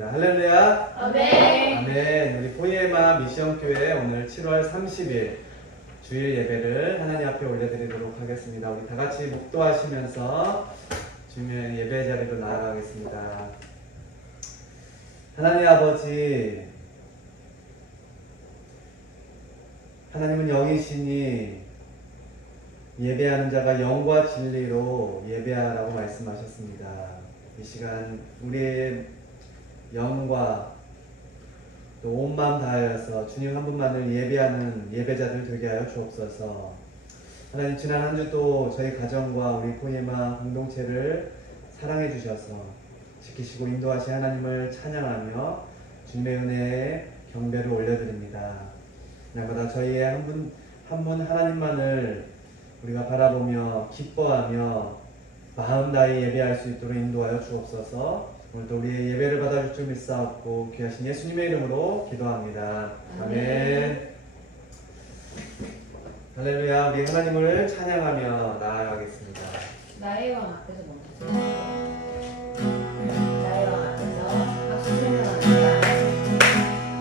할렐루야. 아멘. 아멘. 우리 포이에마 미션교회 오늘 7월 30일 주일 예배를 하나님 앞에 올려드리도록 하겠습니다. 우리 다 같이 묵도하시면서 주님의 예배 자리로 나아가겠습니다. 하나님 아버지, 하나님은 영이시니 예배하는 자가 영과 진리로 예배하라고 말씀하셨습니다. 이 시간 우리의 영과 또 온 마음 다하여서 주님 한 분만을 예배하는 예배자들 되게 하여 주옵소서. 하나님, 지난 한 주도 저희 가정과 우리 포이에마 공동체를 사랑해 주셔서 지키시고 인도하신 하나님을 찬양하며 주님의 은혜에 경배를 올려드립니다. 날마다 저희의 한 분 하나님만을 우리가 바라보며 기뻐하며 마음 다해 예배할 수 있도록 인도하여 주옵소서. 오늘도 우리의 예배를 받아줄 줄 믿사옵고 귀하신 예수님의 이름으로 기도합니다. 아멘. 할렐루야. 우리 하나님을 찬양하며 나아가겠습니다. 나의 왕 앞에서 멈춰서 나의 왕 앞에서 박수 설명합니다.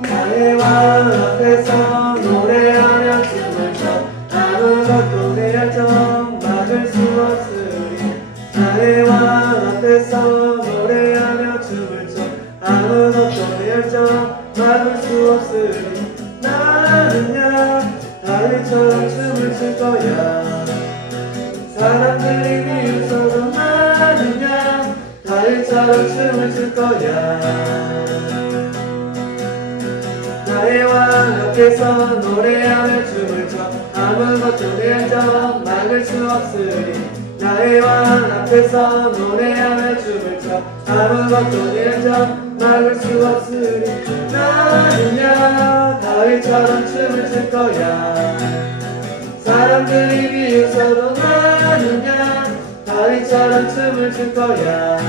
나의 왕 앞에서 노래하며 춤을 춰 아무것도 내 열정 막을 수 없으리. 나의 왕 앞에서 노래하며 춤을 춰 아무것도 내 열정 막을 수 없으리. 나는야 다윗처럼 춤을 출 거야. 사람들이 비웃어도 나는야 다윗처럼 춤을 출 거야. 나의 왕 앞에서 노래하며 춤을 춰 아무것도 내 열정 막을 수 없으리. 나의 왕 앞에서 노래하며 춤을 춰 아무것도 내 열정 막을 수 없으리. 나는야 다윗처럼 춤을 출 거야. 사람들이 비웃어도 나는야 다윗처럼 춤을 출 거야.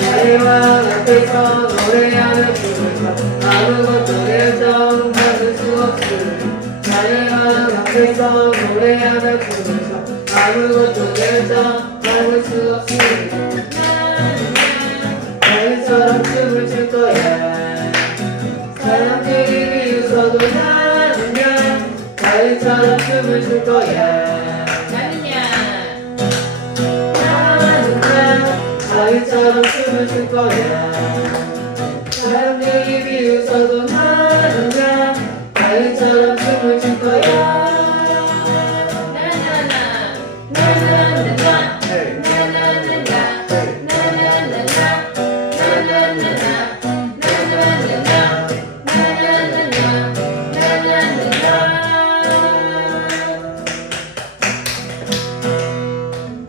나의 왕 앞에서 노래하며 춤을 춰 아무것도 내 열정 막을 수 없으리. 나의 왕 앞에서 노래하며 춤을 춰 아무것도 내 열정 막을 수 없으리. 다윗처럼 춤을 출 거야. 사람들이 비웃어도 나는야 다윗처럼 춤을 출 거야. 다윗처럼 춤을 출 거야. 사람들이 비웃어도 나는야 다윗처럼 춤을 출 거야.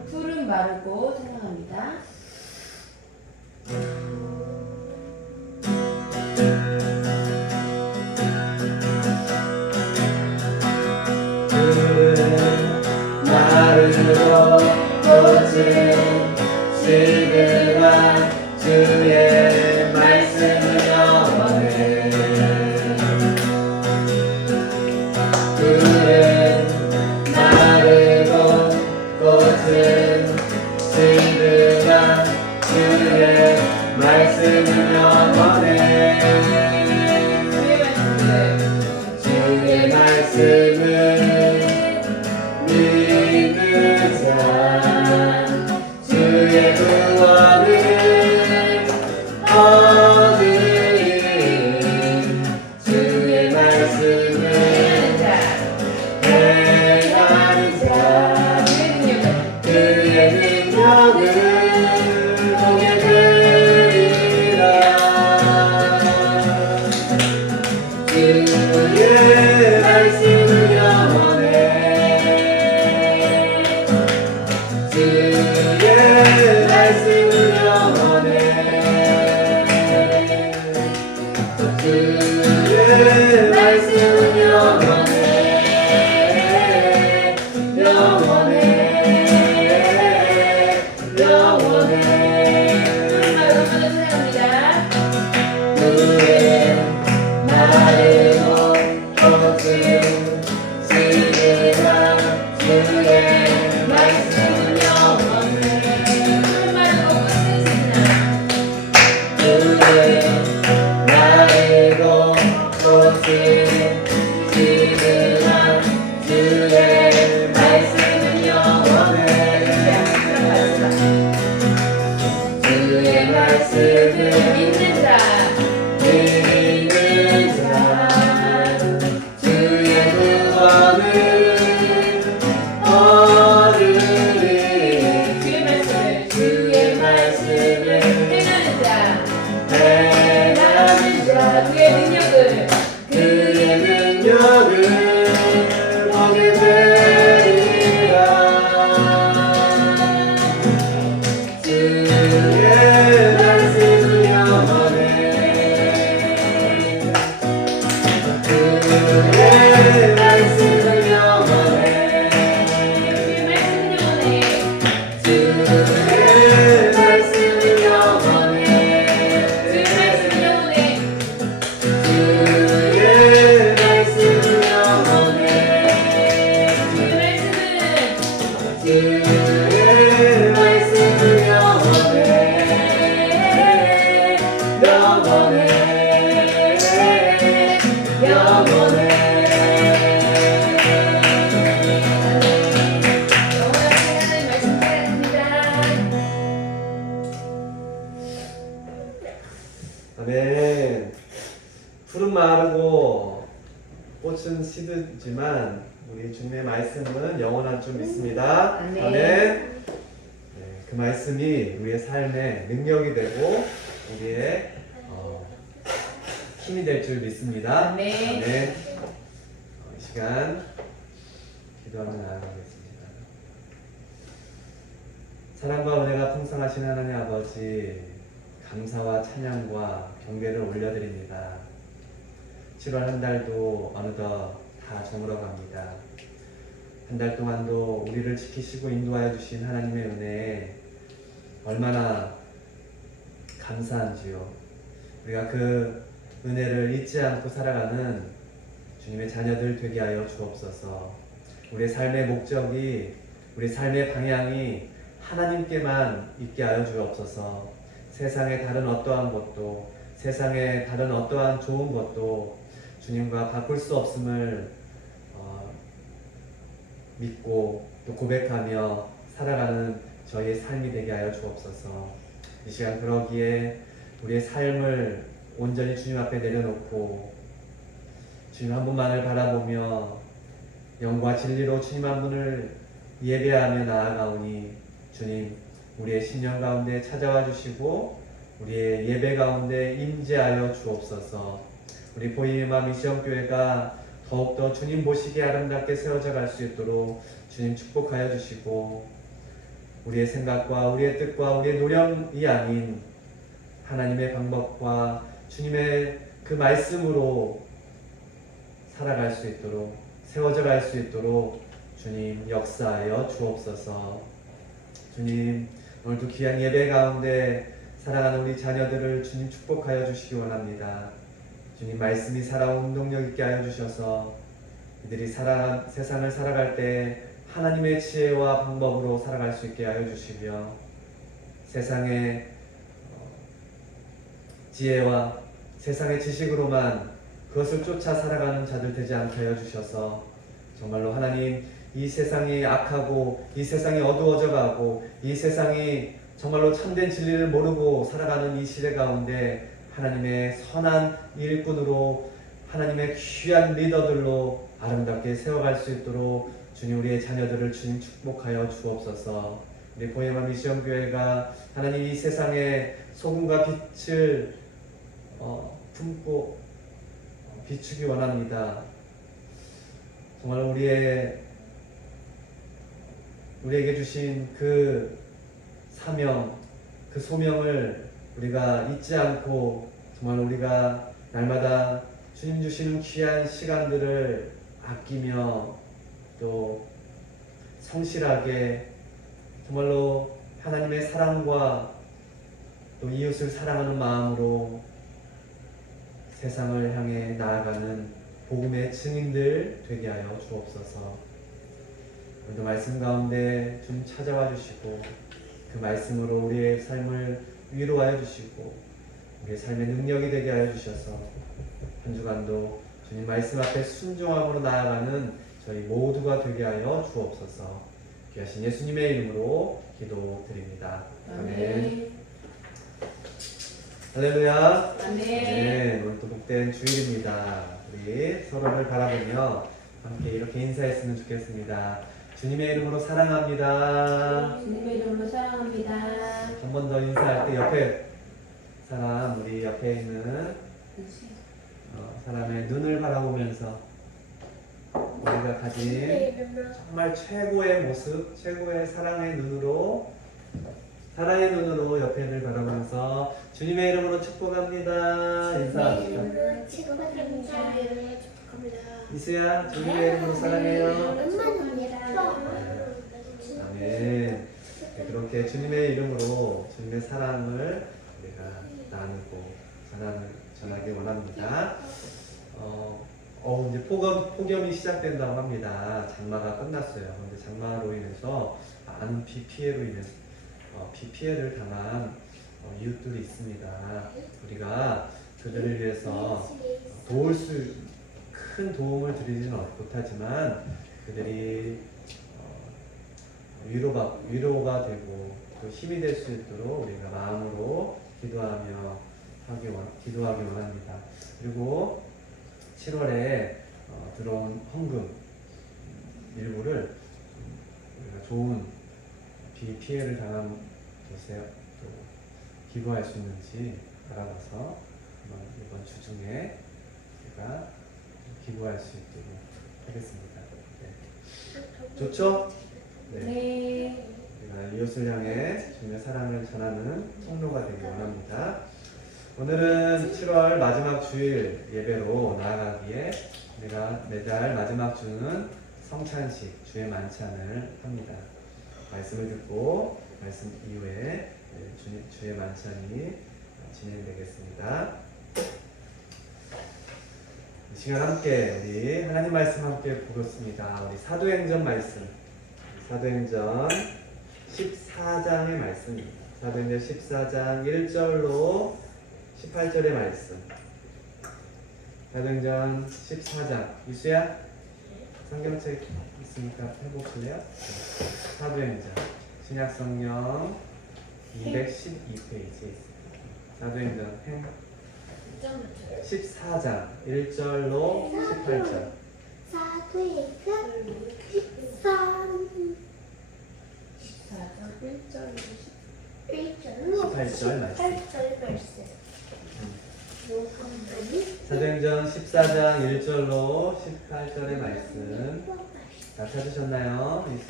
푸른 마르고 찬양합니다. 마르고 꽃이 시들만 주의 말씀은 영원해. 푸른 마르고 꽃은 시들만 주의 말씀은 영원해. 주의 말씀은 믿는 자 주의 구원을 얻으리. 주의 말씀을 행하는 자 그의 능력을 보게 되리라. 주의 말씀을 있지만 우리 주님의 말씀은 영원한 줄 믿습니다. 아멘. 아멘. 네, 그 말씀이 우리의 삶의 능력이 되고 우리의 힘이 될 줄 믿습니다. 아멘. 아멘. 이 시간 기도하며 나아가겠습니다. 사랑과 은혜가 풍성하신 하나님 아버지, 감사와 찬양과 경배를 올려드립니다. 7월 한 달도 어느덧 다 저물어갑니다. 한 달 동안도 우리를 지키시고 인도하여 주신 하나님의 은혜에 얼마나 감사한지요. 우리가 그 은혜를 잊지 않고 살아가는 주님의 자녀들 되게 하여 주옵소서. 우리의 삶의 목적이, 우리 삶의 방향이 하나님께만 있게 하여 주옵소서. 세상의 다른 어떠한 것도, 세상의 다른 어떠한 좋은 것도 주님과 바꿀 수 없음을 믿고 또 고백하며 살아가는 저희의 삶이 되게 하여 주옵소서. 이 시간 그러기에 우리의 삶을 온전히 주님 앞에 내려놓고 주님 한 분만을 바라보며 영과 진리로 주님 한 분을 예배하며 나아가오니 주님, 우리의 신령 가운데 찾아와 주시고 우리의 예배 가운데 임재하여 주옵소서. 우리 보이마 미션교회가 더욱더 주님 보시기에 아름답게 세워져 갈 수 있도록 주님 축복하여 주시고 우리의 생각과 우리의 뜻과 우리의 노력이 아닌 하나님의 방법과 주님의 그 말씀으로 살아갈 수 있도록, 세워져 갈 수 있도록 주님 역사하여 주옵소서. 주님, 오늘도 귀한 예배 가운데 살아가는 우리 자녀들을 주님 축복하여 주시기 원합니다. 주님 말씀이 살아온 운동력 있게 하여 주셔서 이들이 세상을 살아갈 때 하나님의 지혜와 방법으로 살아갈 수 있게 하여 주시며 세상의 지혜와 세상의 지식으로만 그것을 쫓아 살아가는 자들 되지 않게 하여 주셔서 정말로 하나님, 이 세상이 악하고 이 세상이 어두워져 가고 이 세상이 정말로 참된 진리를 모르고 살아가는 이 시대 가운데 하나님의 선한 일꾼으로 하나님의 귀한 리더들로 아름답게 세워갈 수 있도록 주님 우리의 자녀들을 주님 축복하여 주옵소서. 우리 보혜마 미션교회가 하나님 이 세상에 소금과 빛을 품고 비추기 원합니다. 정말 우리에게 주신 그 사명, 그 소명을 우리가 잊지 않고 정말 우리가 날마다 주님 주시는 귀한 시간들을 아끼며 또 성실하게 정말로 하나님의 사랑과 또 이웃을 사랑하는 마음으로 세상을 향해 나아가는 복음의 증인들 되게 하여 주옵소서. 오늘도 말씀 가운데 좀 찾아와 주시고 그 말씀으로 우리의 삶을 위로하여 주시고 우리의 삶의 능력이 되게 하여 주셔서 한 주간도 주님 말씀 앞에 순종함으로 나아가는 저희 모두가 되게 하여 주옵소서. 귀하신 예수님의 이름으로 기도드립니다. 아멘. 할렐루야. 아멘. 네, 오늘 또 복된 주일입니다. 우리 서로를 바라보며 함께 이렇게 인사했으면 좋겠습니다. 주님의 이름으로 사랑합니다. 주님의 이름으로 사랑합니다. 한 번 더 인사할 때 옆에 사람, 우리 옆에 있는 사람의 눈을 바라보면서 우리가 가진 정말 최고의 모습, 최고의 사랑의 눈으로 옆에를 바라보면서 주님의 이름으로 축복합니다. 인사합시다. 이수야, 주님의 이름으로 사랑해요. 아멘. 네, 그렇게 주님의 이름으로 주님의 사랑을 우리가 나누고 전하기 원합니다. 이제 폭염이 시작된다고 합니다. 장마가 끝났어요. 그런데 장마로 인해서 많은 비 피해를 당한 이웃들이 있습니다. 우리가 그들을 위해서 큰 도움을 드리지는 못하지만 그들이 위로가 되고 또 힘이 될 수 있도록 우리가 마음으로 기도하기 원합니다. 그리고 7월에 들어온 헌금 일부를 우리가 좋은 피해를 당한 곳에 또 기부할 수 있는지 알아봐서 한번 이번 주 중에 우리가 기부할 수 있도록 하겠습니다. 네. 좋죠? 네. 네. 우리가 이웃을 향해 주님의 사랑을 전하는 통로가 되기 원합니다. 오늘은 7월 마지막 주일 예배로 나아가기에 우리가 매달 마지막 주는 성찬식, 주의 만찬을 합니다. 말씀을 듣고 말씀 이후에 주의 만찬이 진행되겠습니다. 이 시간 함께 우리 하나님 말씀 함께 보겠습니다. 우리 사도행전 말씀, 사도행전 14장의 말씀입니다. 사도행전 14장 1절로 18절의 말씀. 사도행전 14장. 이수야? 성경책 있으니까 해볼래요? 사도행전 신약성경 212페이지에 있습니다. 사도행전 14장 1절로 18절. 사도행전 14장 1절로 18절 말씀. 18절 말씀. 사도행전 14장 1절로 18절의 말씀. 다 찾으셨나요? 이수?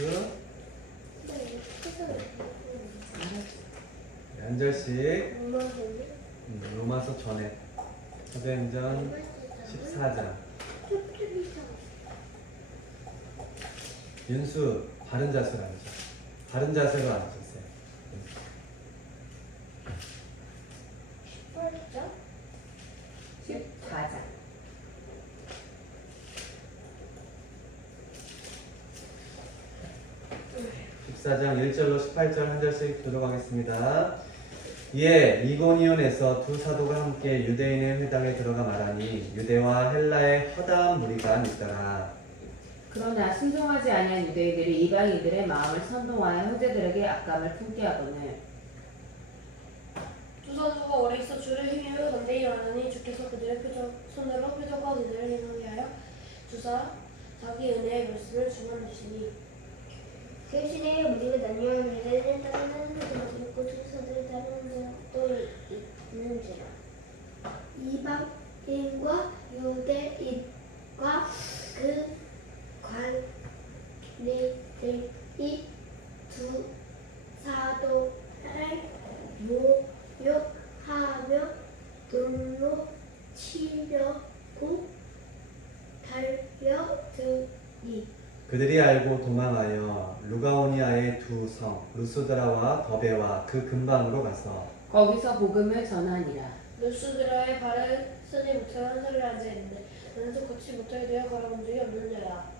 한 절씩 로마서 전에 사도행전 14장. 윤수 바른 자세로 앉으세요. 바른 자세로 앉으세요. 14장 14장 1절로 18절 한 절씩 들어가겠습니다. 이에 이고니온에서 두 사도가 함께 유대인의 회당에 들어가 말하니 유대와 헬라의 허다한 무리가 있더라. 그러나 순종하지 아니한 유대인들이 이방인들의 마음을 선동하여 형제들에게 악감을 품게 하거늘 두 사도가 오래 있어 주를 힘입어 담대히 말하니 주께서 그들의 손으로 표적과 기들을 행하게 하여 주사 자기 은혜의 말씀을 주관하시니 대신에 우리가 나뉘어 유대인을 따르는 사람도 있고 주사들을 따르는 사람도 있는지라. 이방인과 유대인과 그 관리들이 두 사도를 모욕하며 돌로 치려고 달려드니 그들이 알고 도망하여 루가오니아의 두 성 루스드라와 더베와 그 근방으로 가서 거기서 복음을 전하니라. 루스드라의 발을 쓰지 못하여 한 자리에 앉아있는데 나는 걷지 못하게 되어 걸어본 적이 없는 자야.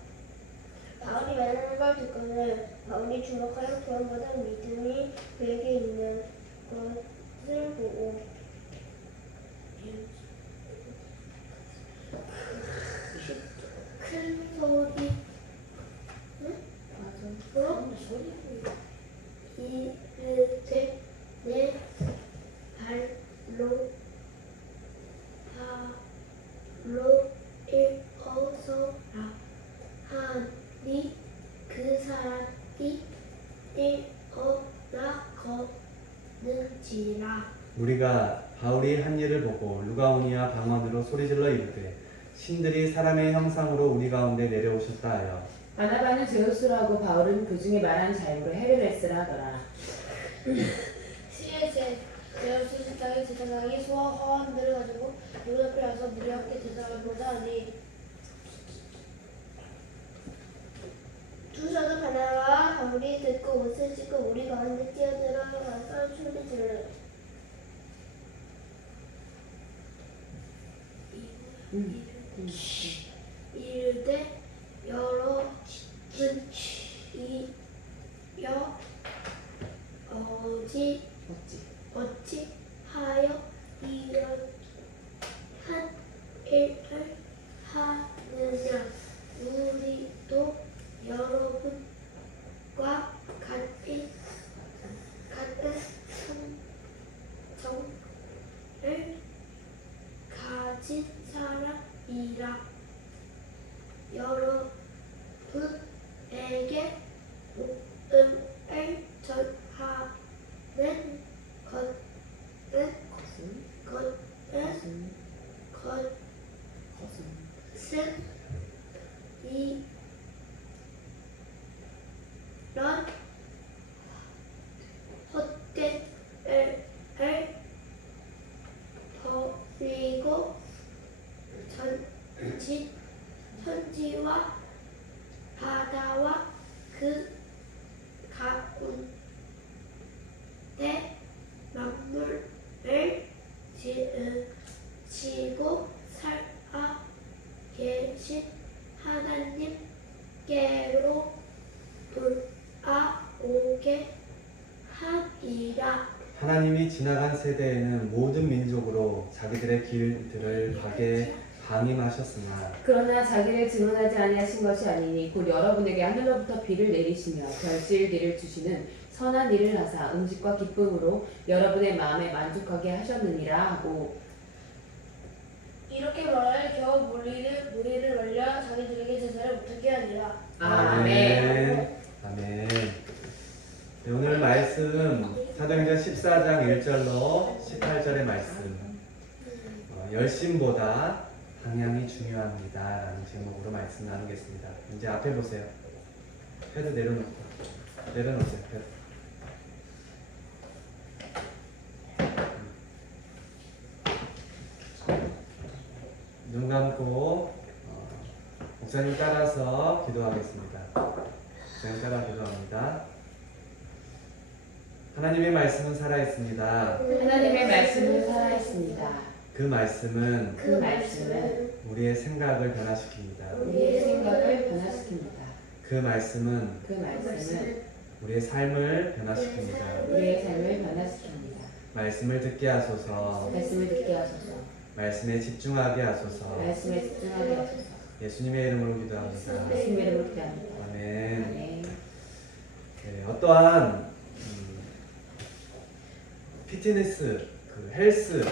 바울이 말하는 걸 듣고는 바울이 주목하여 구원받은 믿음이 그에게 있는 것을 보고 큰 소리 맞아. 이르되 내 발로 일어서라 하니 그 사람이 일어나 걷는지라. 우리가 바울이 한 일을 보고 루가오니아 방언으로 소리질러 이르되 신들이 사람의 형상으로 우리 가운데 내려오셨다 하여 바나바는 제우스로 하고 바울은 그 중에 말한 자유로 헤르메스라 하더라. 시에 제우스 식당의 제사장이 소와 화환들을 가지고 문 앞에 와서 무리 함께 제사를 보자 하니 두 사도 바나바와 바울이 듣고 옷을 찢고 우리 가운데 뛰어들어가서 소리 질러 이르되 여러분 이여 어찌하여 이러한 일을 하느냐. 우리도 여러분과 같은 성정을 가진 사람이라. 내게 복음을 전하는 것은 이런 헛되을 버리고 천지와 바다와 그 가운데 만물을 지으시고 살아 계신 하나님께로 돌아오게 하리라. 하나님이 지나간 세대에는 모든 민족으로 자기들의 길들을 가게 강림하셨으나 그러나 자기를 증언하지 아니하신 것이 아니니 곧 여러분에게 하늘로부터 비를 내리시며 별실들을 주시는 선한 일을 하사 음식과 기쁨으로 여러분의 마음에 만족하게 하셨느니라 하고 이렇게 말하여 겨우 무리를 말려 자기들에게 제사를 못하게 하니라. 아멘. 아멘. 네, 오늘 말씀 사도행전 14장 1절로 18절의 말씀 열심보다 방향이 중요합니다 라는 제목으로 말씀 나누겠습니다. 이제 앞에 보세요. 패드 내려놓으세요. 패드. 눈 감고 목사님 따라서 기도하겠습니다. 목사님 따라 기도합니다. 하나님의 말씀은 살아있습니다. 하나님의 말씀은 살아있습니다. 그 말씀은 그 말씀은 우리의 생각을 변화시킵니다. 우리의 생각을 변화시킵니다. 그 말씀은 그 말씀은 우리의 삶을 변화시킵니다. 우리의 삶을 변화시킵니다. 말씀을 듣게 하소서. 말씀을 듣게 하소서. 말씀에 집중하게 하소서. 말씀에 집중하게 하소서. 예수님의 이름으로 기도합니다. 예수님의 이름으로 기도합니다. 아멘. 아멘. 네, 어떠한 피트니스, 헬스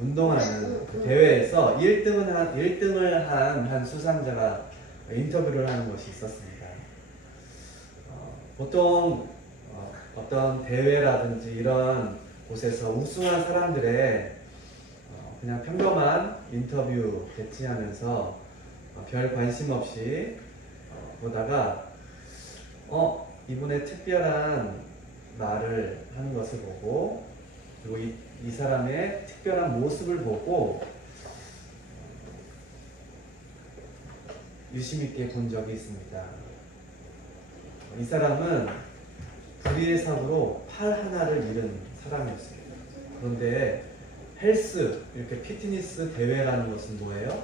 운동하는 그 대회에서 1등을 한 수상자가 인터뷰를 하는 것이 있었습니다. 보통 어떤 대회라든지 이런 곳에서 우승한 사람들의 그냥 평범한 인터뷰 대치하면서 별 관심 없이 보다가 이분의 특별한 말을 하는 것을 보고 그리고 이 사람의 특별한 모습을 보고 유심 있게 본 적이 있습니다. 이 사람은 불의의 사고로 팔 하나를 잃은 사람이었어요. 그런데 헬스, 이렇게 피트니스 대회라는 것은 뭐예요?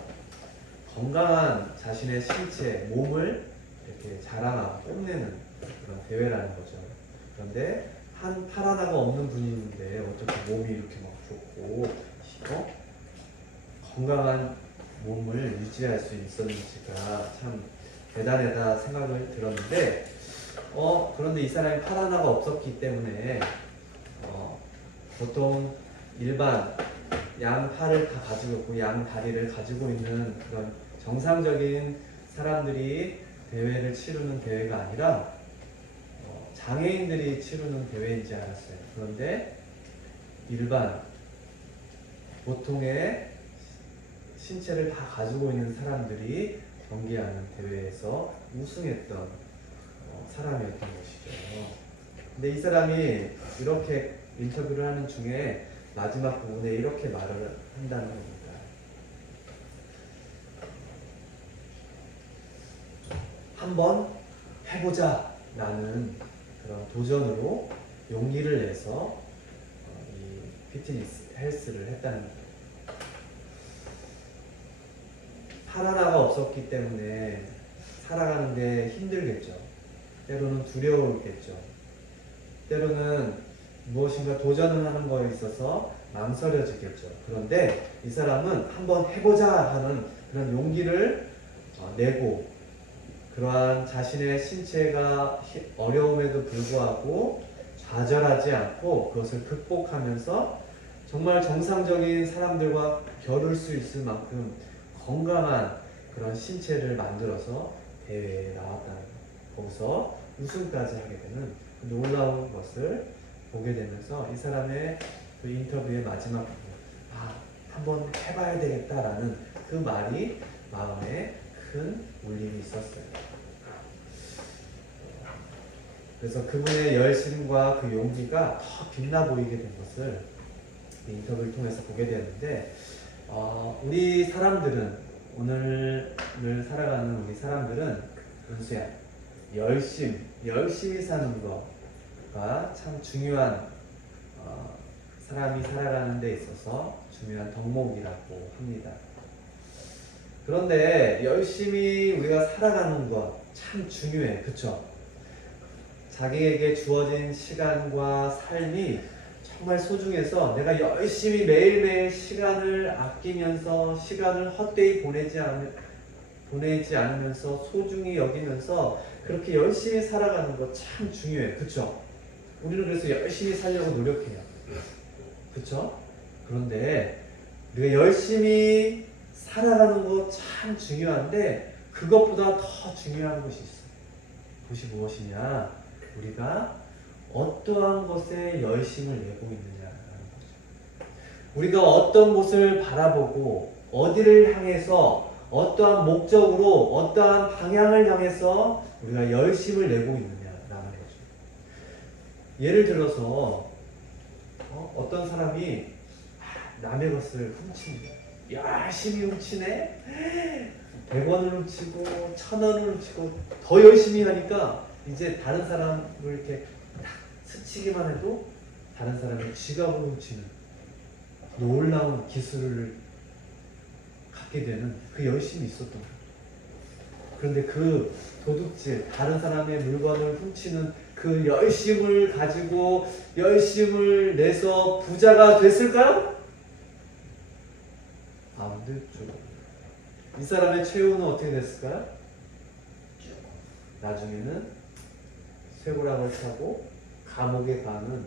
건강한 자신의 신체, 몸을 이렇게 자랑하고 뽐내는 그런 대회라는 거죠. 그런데 한 팔 하나가 없는 분이 있는데 어떻게 몸이 이렇게 막 좋고 건강한 몸을 유지할 수 있었는지가 참 대단하다 생각을 들었는데 그런데 이 사람이 팔 하나가 없었기 때문에 보통 일반 양 팔을 다 가지고 있고 양 다리를 가지고 있는 그런 정상적인 사람들이 대회를 치르는 대회가 아니라 장애인들이 치르는 대회인지 알았어요. 그런데 일반 보통의 신체를 다 가지고 있는 사람들이 경기하는 대회에서 우승했던 사람이었던 것이죠. 근데 이 사람이 이렇게 인터뷰를 하는 중에 마지막 부분에 이렇게 말을 한다는 겁니다. 한번 해보자 라는 그런 도전으로 용기를 내서 이 피트니스, 헬스를 했다는 거예요. 팔 하나가 없었기 때문에 살아가는 게 힘들겠죠. 때로는 두려우겠죠. 때로는 무엇인가 도전을 하는 거에 있어서 망설여지겠죠. 그런데 이 사람은 한번 해보자 하는 그런 용기를 내고 그러한 자신의 신체가 어려움에도 불구하고 좌절하지 않고 그것을 극복하면서 정말 정상적인 사람들과 겨룰 수 있을 만큼 건강한 그런 신체를 만들어서 대회에 나왔다는 거. 거기서 우승까지 하게 되는 그 놀라운 것을 보게 되면서 이 사람의 그 인터뷰의 마지막 부분, 한번 해봐야 되겠다라는 그 말이 마음에 큰 울림이 있었어요. 그래서 그분의 열심과 그 용기가 더 빛나 보이게 된 것을 이 인터뷰를 통해서 보게 되었는데, 우리 사람들은, 오늘을 살아가는 우리 사람들은, 은수야, 열심히 사는 거가 참 중요한, 사람이 살아가는 데 있어서 중요한 덕목이라고 합니다. 그런데 열심히 우리가 살아가는 것 참 중요해. 그쵸? 자기에게 주어진 시간과 삶이 정말 소중해서 내가 열심히 매일매일 시간을 아끼면서 시간을 헛되이 보내지 않으면서 소중히 여기면서 그렇게 열심히 살아가는 거 참 중요해. 그쵸? 우리는 그래서 열심히 살려고 노력해요. 그쵸? 그런데 우리가 열심히 살아가는 거 참 중요한데 그것보다 더 중요한 것이 있어요. 그것이 무엇이냐? 우리가 어떠한 것에 열심을 내고 있느냐라는 거죠. 우리가 어떤 곳을 바라보고 어디를 향해서 어떠한 목적으로 어떠한 방향을 향해서 우리가 열심을 내고 있느냐라는 거죠. 예를 들어서 어떤 사람이 남의 것을 훔칩니다. 열심히 훔치네. 100원을 훔치고 1000원을 훔치고 더 열심히 하니까 이제 다른 사람을 이렇게 딱 스치기만 해도 다른 사람의 지갑을 훔치는 놀라운 기술을 갖게 되는 그 열심이 있었던 거예요. 그런데 그 도둑질, 다른 사람의 물건을 훔치는 그 열심을 가지고 열심을 내서 부자가 됐을까요? 안 됐죠. 이 사람의 최후는 어떻게 됐을까요? 나중에는 쇠고랑을 타고 감옥에 가는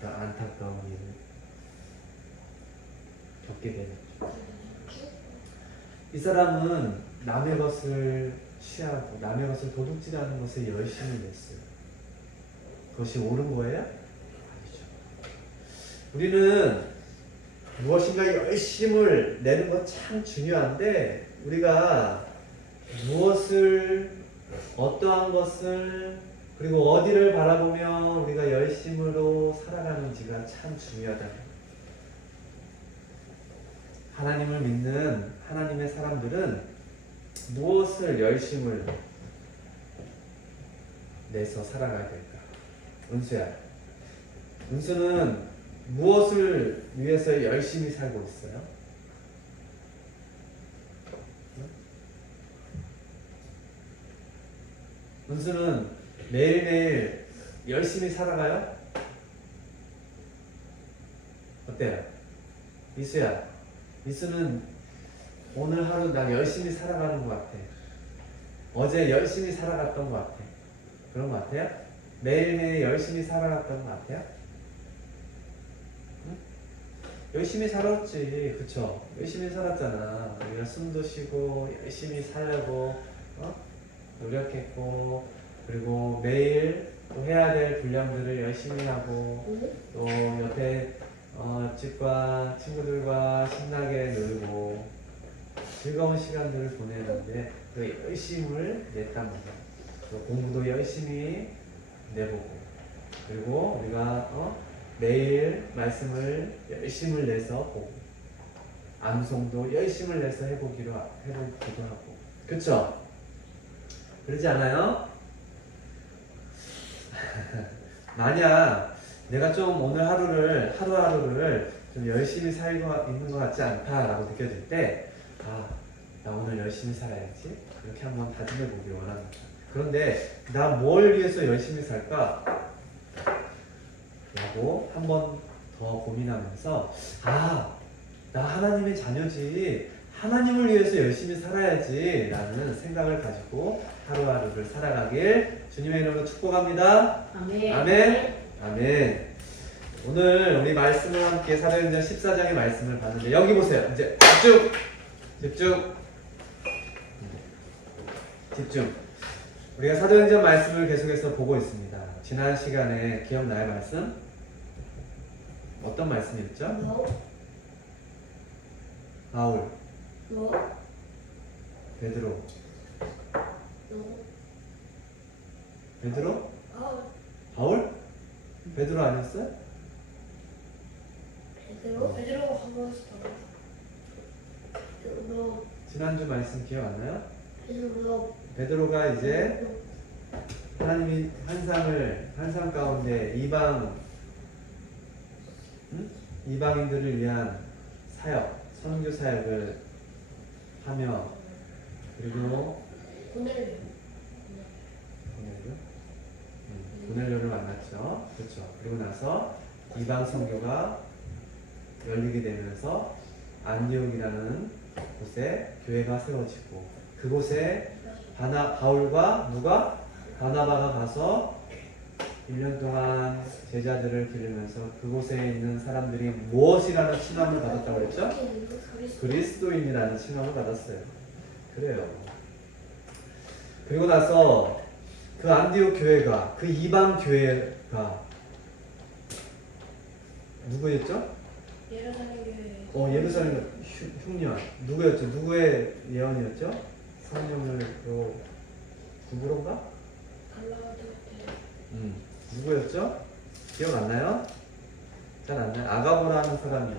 그 안타까운 일을 겪게 되죠. 이 사람은 남의 것을 취하고 남의 것을 도둑질하는 것에 열심히 냈어요. 그것이 옳은 거예요? 아니죠. 우리는 무엇인가 열심을 내는 건 참 중요한데 우리가 무엇을, 어떠한 것을, 그리고 어디를 바라보며 우리가 열심으로 살아가는지가 참 중요하다. 하나님을 믿는 하나님의 사람들은 무엇을 열심을 내서 살아가야 될까? 은수야, 은수는 무엇을 위해서 열심히 살고 있어요? 은수는 매일매일 열심히 살아가요? 어때요? 이수야, 이수는 오늘 하루 나 열심히 살아가는 것 같아. 어제 열심히 살아갔던 것 같아. 그런 것 같아요? 매일매일 열심히 살아갔던 것 같아요? 응? 열심히 살았지, 그쵸? 열심히 살았잖아. 우리가 숨도 쉬고 열심히 살려고 노력했고, 그리고 매일 또 해야 될 분량들을 열심히 하고, 또 옆에 집과 친구들과 신나게 놀고 즐거운 시간들을 보내는데 그 열심을 냈단 말이야. 또 공부도 열심히 내보고, 그리고 우리가 매일 말씀을 열심을 내서 보고, 암송도 열심을 내서 해보기도 하고, 그쵸? 그러지 않아요? 만약 내가 좀 오늘 하루하루를 좀 열심히 살고 있는 것 같지 않다라고 느껴질 때, 나 오늘 열심히 살아야지, 그렇게 한번 다짐해 보길 원합니다. 그런데 나 뭘 위해서 열심히 살까? 라고 한번 더 고민하면서, 나 하나님의 자녀지, 하나님을 위해서 열심히 살아야지 라는 생각을 가지고 하루하루를 살아가길 주님의 이름으로 축복합니다. 아멘. 아멘. 아멘. 오늘 우리 말씀을 함께 사도행전 14장의 말씀을 봤는데, 여기 보세요. 이제 집중. 우리가 사도행전 말씀을 계속해서 보고 있습니다. 지난 시간에 기억나요 말씀? 어떤 말씀이었죠? 바울, 베드로, 베드로? 바울? 베드로 아니었어요? 베드로가 강조했어. 지난주 말씀 기억 안 나요? 베드로가 이제 하나님이 환상 가운데 이방인들을 위한 사역, 선교 사역을 하며 그리고 고넬료를 만났죠. 그렇죠. 그리고 나서 이방 선교가 열리게 되면서 안디옥이라는 곳에 교회가 세워지고 그곳에 바울과 바나바가 가서 1년 동안 제자들을 기르면서 그곳에 있는 사람들이 무엇이라는 칭함을 받았다고 했죠? 그리스도인이라는 칭함을 받았어요. 그래요. 그리고 나서 그 안디옥 교회가 그 이방 교회가 누구였죠? 예루살렘 교회. 예루살렘 흉년 누구였죠? 누구의 예언이었죠? 성령을 구브로인가? 누구였죠? 기억 안 나요? 잘 안 나요? 아가보라는 사람이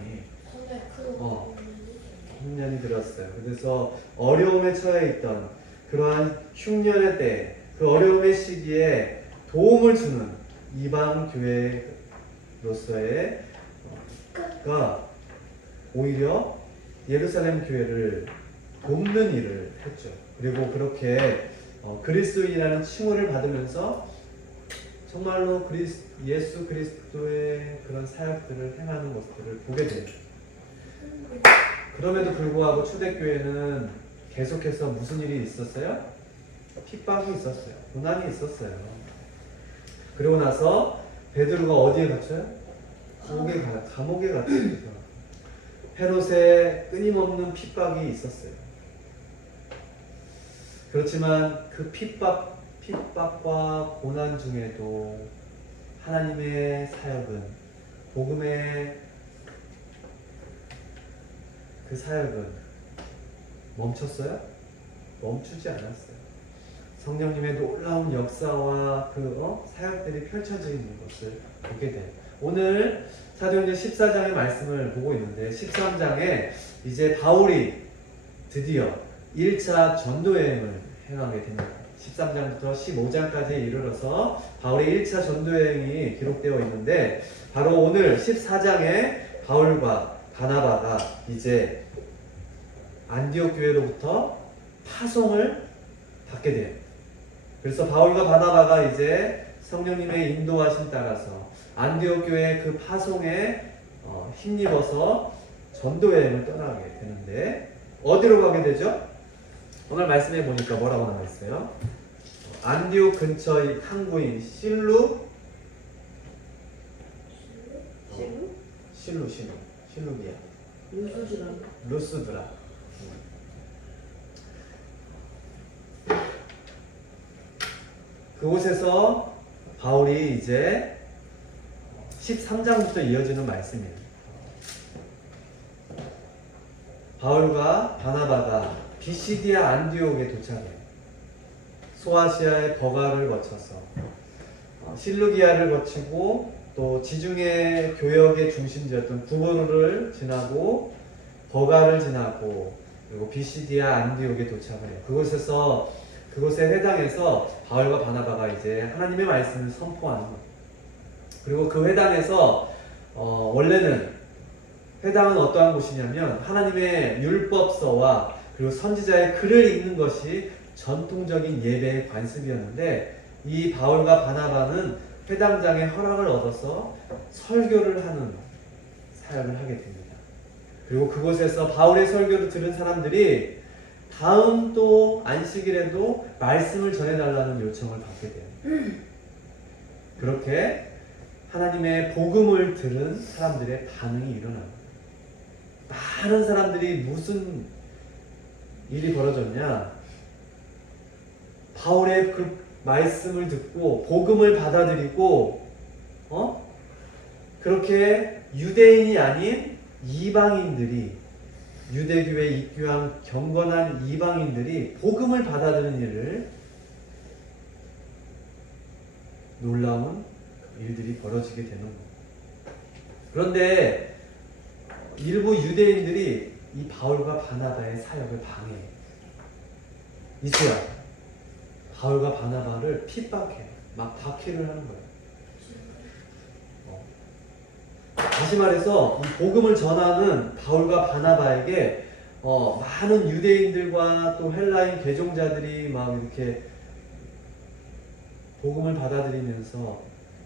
흉년이 들었어요. 그래서 어려움에 처해 있던 그러한 흉년의 때, 그 어려움의 시기에 도움을 주는 이방 교회로서의 가 오히려 예루살렘 교회를 돕는 일을 했죠. 그리고 그렇게 그리스도인이라는 칭호를 받으면서 정말로 예수 그리스도의 그런 사역들을 행하는 것들을 보게 돼요. 그럼에도 불구하고 초대교회는 계속해서 무슨 일이 있었어요? 핍박이 있었어요. 고난이 있었어요. 그리고 나서 베드로가 어디에 갇혀요? 감옥에 갇혀요. 헤롯의 끊임없는 핍박이 있었어요. 그렇지만 그 핍박과 고난 중에도 하나님의 사역은, 복음의 그 사역은 멈췄어요? 멈추지 않았어요. 성령님의 놀라운 역사와 그 사역들이 펼쳐지는 것을 보게 돼요. 오늘 사도행전 14장의 말씀을 보고 있는데 13장에 이제 바울이 드디어 1차 전도 여행을 행하게 됩니다. 13장부터 15장까지 이르러서 바울의 1차 전도 여행이 기록되어 있는데 바로 오늘 14장에 바울과 바나바가 이제 안디옥 교회로부터 파송을 받게 돼요. 그래서 바울과 바나바가 이제 성령님의 인도하심 따라서 안디옥 교회 그 파송에 힘입어서 전도 여행을 떠나게 되는데 어디로 가게 되죠? 오늘 말씀해 보니까 뭐라고 나와 있어요? 안디옥 근처의 항구인 실루기아. 루스드라. 그곳에서 바울이 이제 13장부터 이어지는 말씀이에요. 바울과 바나바가 비시디아 안디옥에 도착해요. 소아시아의 버가를 거쳐서 실루기아를 거치고 또 지중해 교역의 중심지였던 구브로를 지나고 버가를 지나고 그리고 비시디아 안디옥에 도착을 해요. 그곳의 회당에서 바울과 바나바가 이제 하나님의 말씀을 선포하는 거예요. 그리고 그 회당에서 원래는 회당은 어떠한 곳이냐면 하나님의 율법서와 그리고 선지자의 글을 읽는 것이 전통적인 예배의 관습이었는데 이 바울과 바나바는 회당장의 허락을 얻어서 설교를 하는 사역을 하게 됩니다. 그리고 그곳에서 바울의 설교를 들은 사람들이 다음 또 안식일에도 말씀을 전해달라는 요청을 받게 돼요. 그렇게 하나님의 복음을 들은 사람들의 반응이 일어납니다. 많은 사람들이 무슨 일이 벌어졌냐? 바울의 그 말씀을 듣고 복음을 받아들이고 그렇게 유대인이 아닌 이방인들이 유대교에 입교한 경건한 이방인들이 복음을 받아들이는 일을 놀라운 일들이 벌어지게 되는 거예요. 그런데 일부 유대인들이 이 바울과 바나바의 사역을 방해해. 이수야, 바울과 바나바를 핍박해. 막 박해를 하는 거예요. 다시 말해서 이 복음을 전하는 바울과 바나바에게 많은 유대인들과 또 헬라인 개종자들이 막 이렇게 복음을 받아들이면서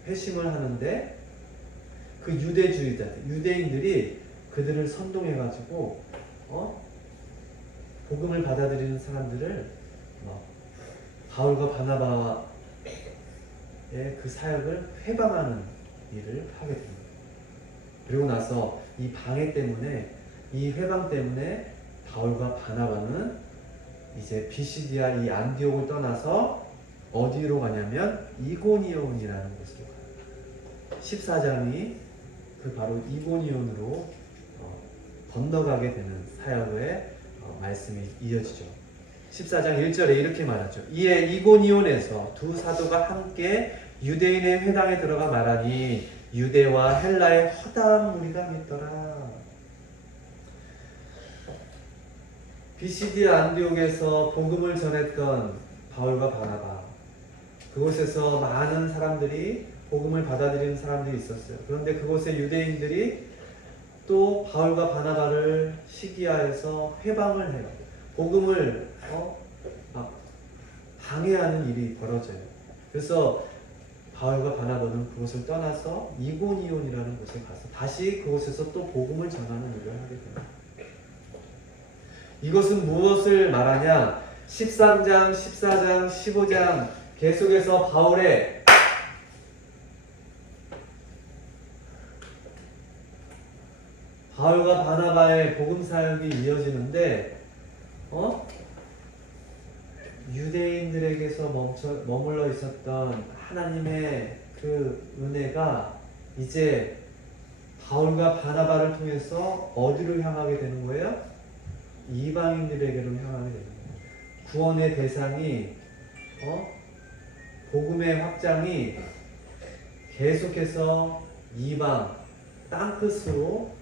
회심을 하는데 그 유대주의자들, 유대인들이 그들을 선동해가지고 복음을 받아들이는 사람들을 바울과 바나바의 그 사역을 회방하는 일을 하게 됩니다. 그리고 나서 이 방해 때문에, 이 회방 때문에 바울과 바나바는 이제 비시디아 이 안디옥을 떠나서 어디로 가냐면 이고니온이라는 곳으로 가요. 14장이 그 바로 이고니온으로 건너가게 되는 사역의 말씀이 이어지죠. 14장 1절에 이렇게 말하죠. 이에 이고니온에서 두 사도가 함께 유대인의 회당에 들어가 말하니 유대와 헬라의 허다한 무리가 믿더라. 비시디아 안디옥에서 복음을 전했던 바울과 바나바, 그곳에서 많은 사람들이 복음을 받아들이는 사람들이 있었어요. 그런데 그곳의 유대인들이 또 바울과 바나바를 시기하여서 회방을 해요. 복음을 막 방해하는 일이 벌어져요. 그래서 바울과 바나바는 그곳을 떠나서 이고니온이라는 곳에 가서 다시 그곳에서 또 복음을 전하는 일을 하게 됩니다. 이것은 무엇을 말하냐? 13장, 14장, 15장 계속해서 바울과 바나바의 복음 사역이 이어지는데 유대인들에게서 머물러 있었던 하나님의 그 은혜가 이제 바울과 바나바를 통해서 어디로 향하게 되는 거예요? 이방인들에게로 향하게 되는 거예요. 구원의 대상이 복음의 확장이 계속해서 이방 땅끝으로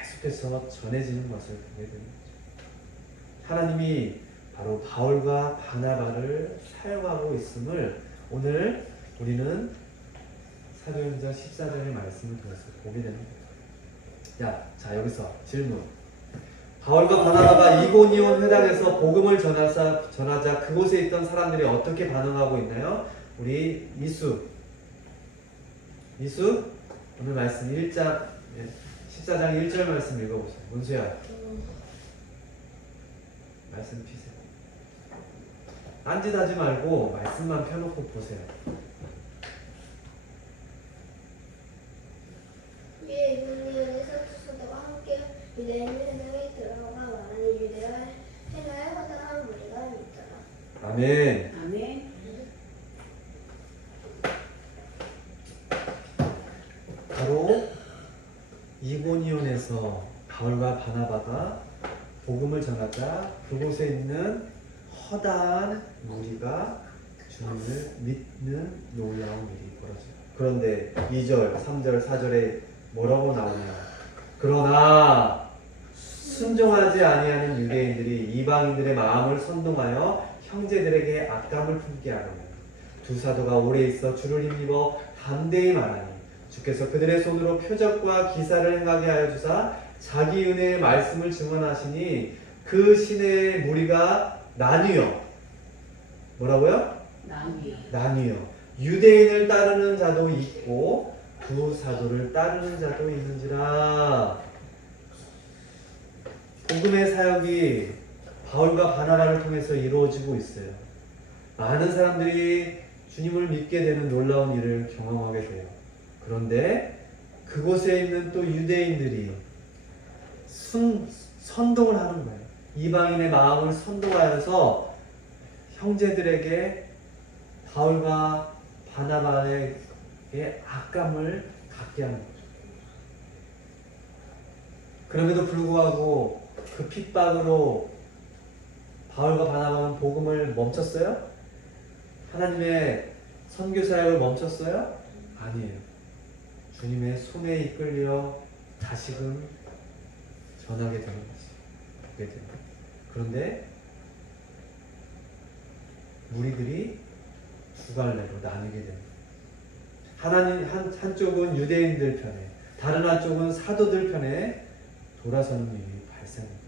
계속해서 전해지는 것을 보게 되는 거죠. 하나님이 바로 바울과 바나바를 사용하고 있음을 오늘 우리는 사도행전 14장의 말씀을 통해서 보게 되는 거예요. 자 여기서 질문. 바울과 바나바가 이고니온 회당에서 복음을 전하자 그곳에 있던 사람들이 어떻게 반응하고 있나요? 우리 미수 오늘 말씀 14장 1절 말씀 읽어보세요. 문수야 말씀 피세요. 딴짓하지 말고 말씀만 펴놓고 보세요. 위에 이고니온에서 두 사도가 함께 유대인 회당에 들어가 말하니 유대와 헬라의 허다한 무리가 있더라. 아멘. 아멘. 바로 이고니온에서 바울과 바나바가 복음을 전하자 그곳에 있는 허다한 무리가 주님을 믿는 놀라운 일이 벌어져요. 그런데 2절, 3절, 4절에 뭐라고 나오냐? 그러나 순종하지 아니하는 유대인들이 이방인들의 마음을 선동하여 형제들에게 악감을 품게 하려고 두 사도가 오래 있어 주를 힘입어 담대히 말하니 주께서 그들의 손으로 표적과 기사를 행하게 하여 주사 자기 은혜의 말씀을 증언하시니 그 시내의 무리가 나뉘어 뭐라고요? 나뉘어 유대인을 따르는 자도 있고 두 사도를 따르는 자도 있는지라. 복음의 사역이 바울과 바나바를 통해서 이루어지고 있어요. 많은 사람들이 주님을 믿게 되는 놀라운 일을 경험하게 돼요. 그런데 그곳에 있는 또 유대인들이 선동을 하는 거예요. 이방인의 마음을 선동하여서 형제들에게 바울과 바나바에게 악감을 갖게 하는 거죠. 그럼에도 불구하고 그 핍박으로 바울과 바나바는 복음을 멈췄어요? 하나님의 선교 사역을 멈췄어요? 아니에요. 주님의 손에 이끌려 다시금 전하게 되는 거죠. 그런데 무리들이 두 갈래로 나뉘게 됩니다. 한쪽은 유대인들 편에, 다른 한쪽은 사도들 편에 돌아서는 일이 발생합니다.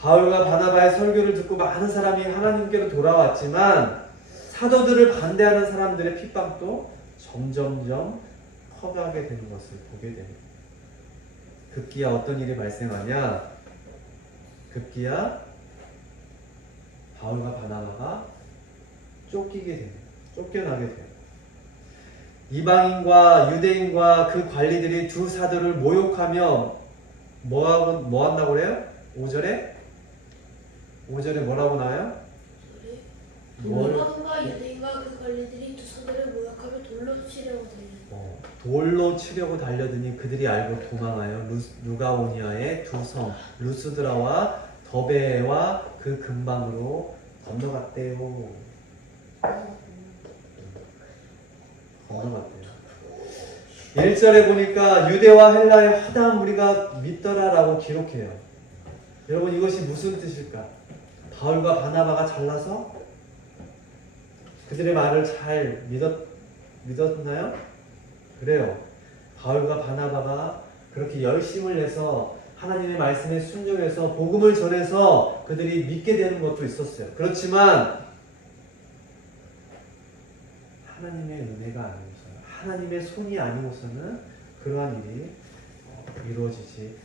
바울과 바나바의 설교를 듣고 많은 사람이 하나님께로 돌아왔지만 사도들을 반대하는 사람들의 핍박도 점점점 커가게 되는 것을 보게 됩니다. 급기야 어떤 일이 발생하냐? 급기야 바울과 바나바가 쫓기게 됩니다. 쫓겨나게 돼요. 이방인과 유대인과 그 관리들이 두 사도를 모욕하며 뭐 한다고 그래요? 5절에 뭐라고 나와요? 이방인과 유대인과 그 관리들이 두 사도를 모욕하며 돌로 치려고 달려. 돌로 치려고 달려드니 그들이 알고 도망하여 루가오니아의 두 성 루스드라와 더베와 그 근방으로 건너갔대요. 건너갔대요. 1절에 보니까 유대와 헬라의 허다한 무리가 믿더라라고 기록해요. 여러분 이것이 무슨 뜻일까? 바울과 바나바가 잘나서 그들의 말을 잘 믿었나요? 그래요. 바울과 바나바가 그렇게 열심을 내서 하나님의 말씀에 순종해서 복음을 전해서 그들이 믿게 되는 것도 있었어요. 그렇지만 하나님의 은혜가 아니고서는, 하나님의 손이 아니고서는 그러한 일이 이루어지지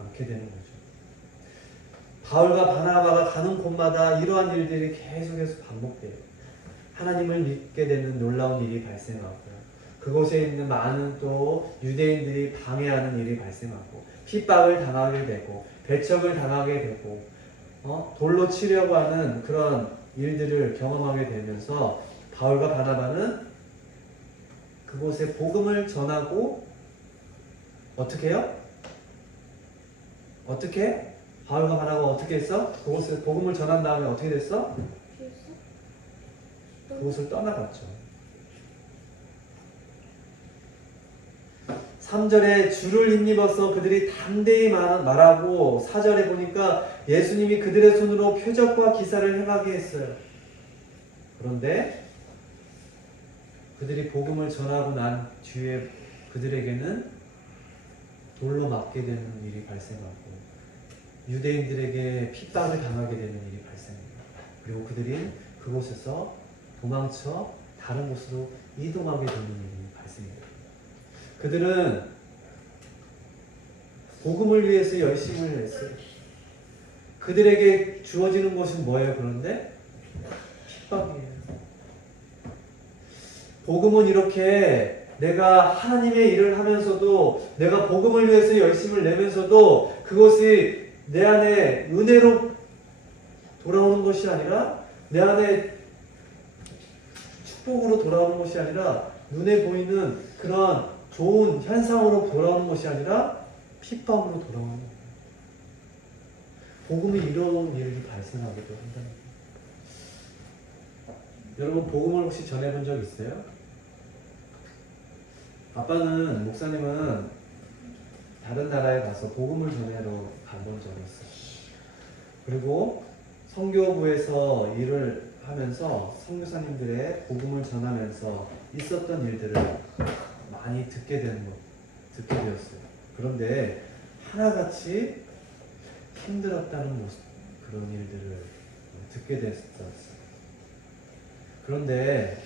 않게 되는 거죠. 바울과 바나바가 가는 곳마다 이러한 일들이 계속해서 반복돼요. 하나님을 믿게 되는 놀라운 일이 발생하고요. 그곳에 있는 많은 또 유대인들이 방해하는 일이 발생하고 핍박을 당하게 되고 배척을 당하게 되고 돌로 치려고 하는 그런 일들을 경험하게 되면서 바울과 바나바는 그곳에 복음을 전하고 어떻게 해요? 어떻게? 바울과 바나바가 어떻게 했어? 그곳에 복음을 전한 다음에 어떻게 됐어? 그곳을 떠나갔죠. 3절에 주를 힘입어서 그들이 담대히 말하고 4절에 보니까 예수님이 그들의 손으로 표적과 기사를 행하게 했어요. 그런데 그들이 복음을 전하고 난 뒤에 그들에게는 돌로 맞게 되는 일이 발생하고 유대인들에게 핍박을 당하게 되는 일이 발생합니다. 그리고 그들이 그곳에서 도망쳐 다른 곳으로 이동하게 되는 일이 발생합니다. 그들은 복음을 위해서 열심을 했어요. 그들에게 주어지는 것은 뭐예요? 그런데 핍박이에요. 복음은 이렇게 내가 하나님의 일을 하면서도 내가 복음을 위해서 열심을 내면서도 그것이 내 안에 은혜로 돌아오는 것이 아니라 내 안에 축복으로 돌아오는 것이 아니라 눈에 보이는 그런 좋은 현상으로 돌아오는 것이 아니라 핍박으로 돌아오는 거예요. 복음이 이런 일이 발생하기도 한다는 거예요. 여러분 복음을 혹시 전해본 적 있어요? 아빠는 목사님은 다른 나라에 가서 복음을 전하러 가본 적이 있어요. 그리고 선교부에서 일을 하면서 선교사님들의 복음을 전하면서 있었던 일들을 많이 듣게 되었어요. 그런데 하나같이 힘들었다는 모습, 그런 일들을 듣게 됐었어요. 그런데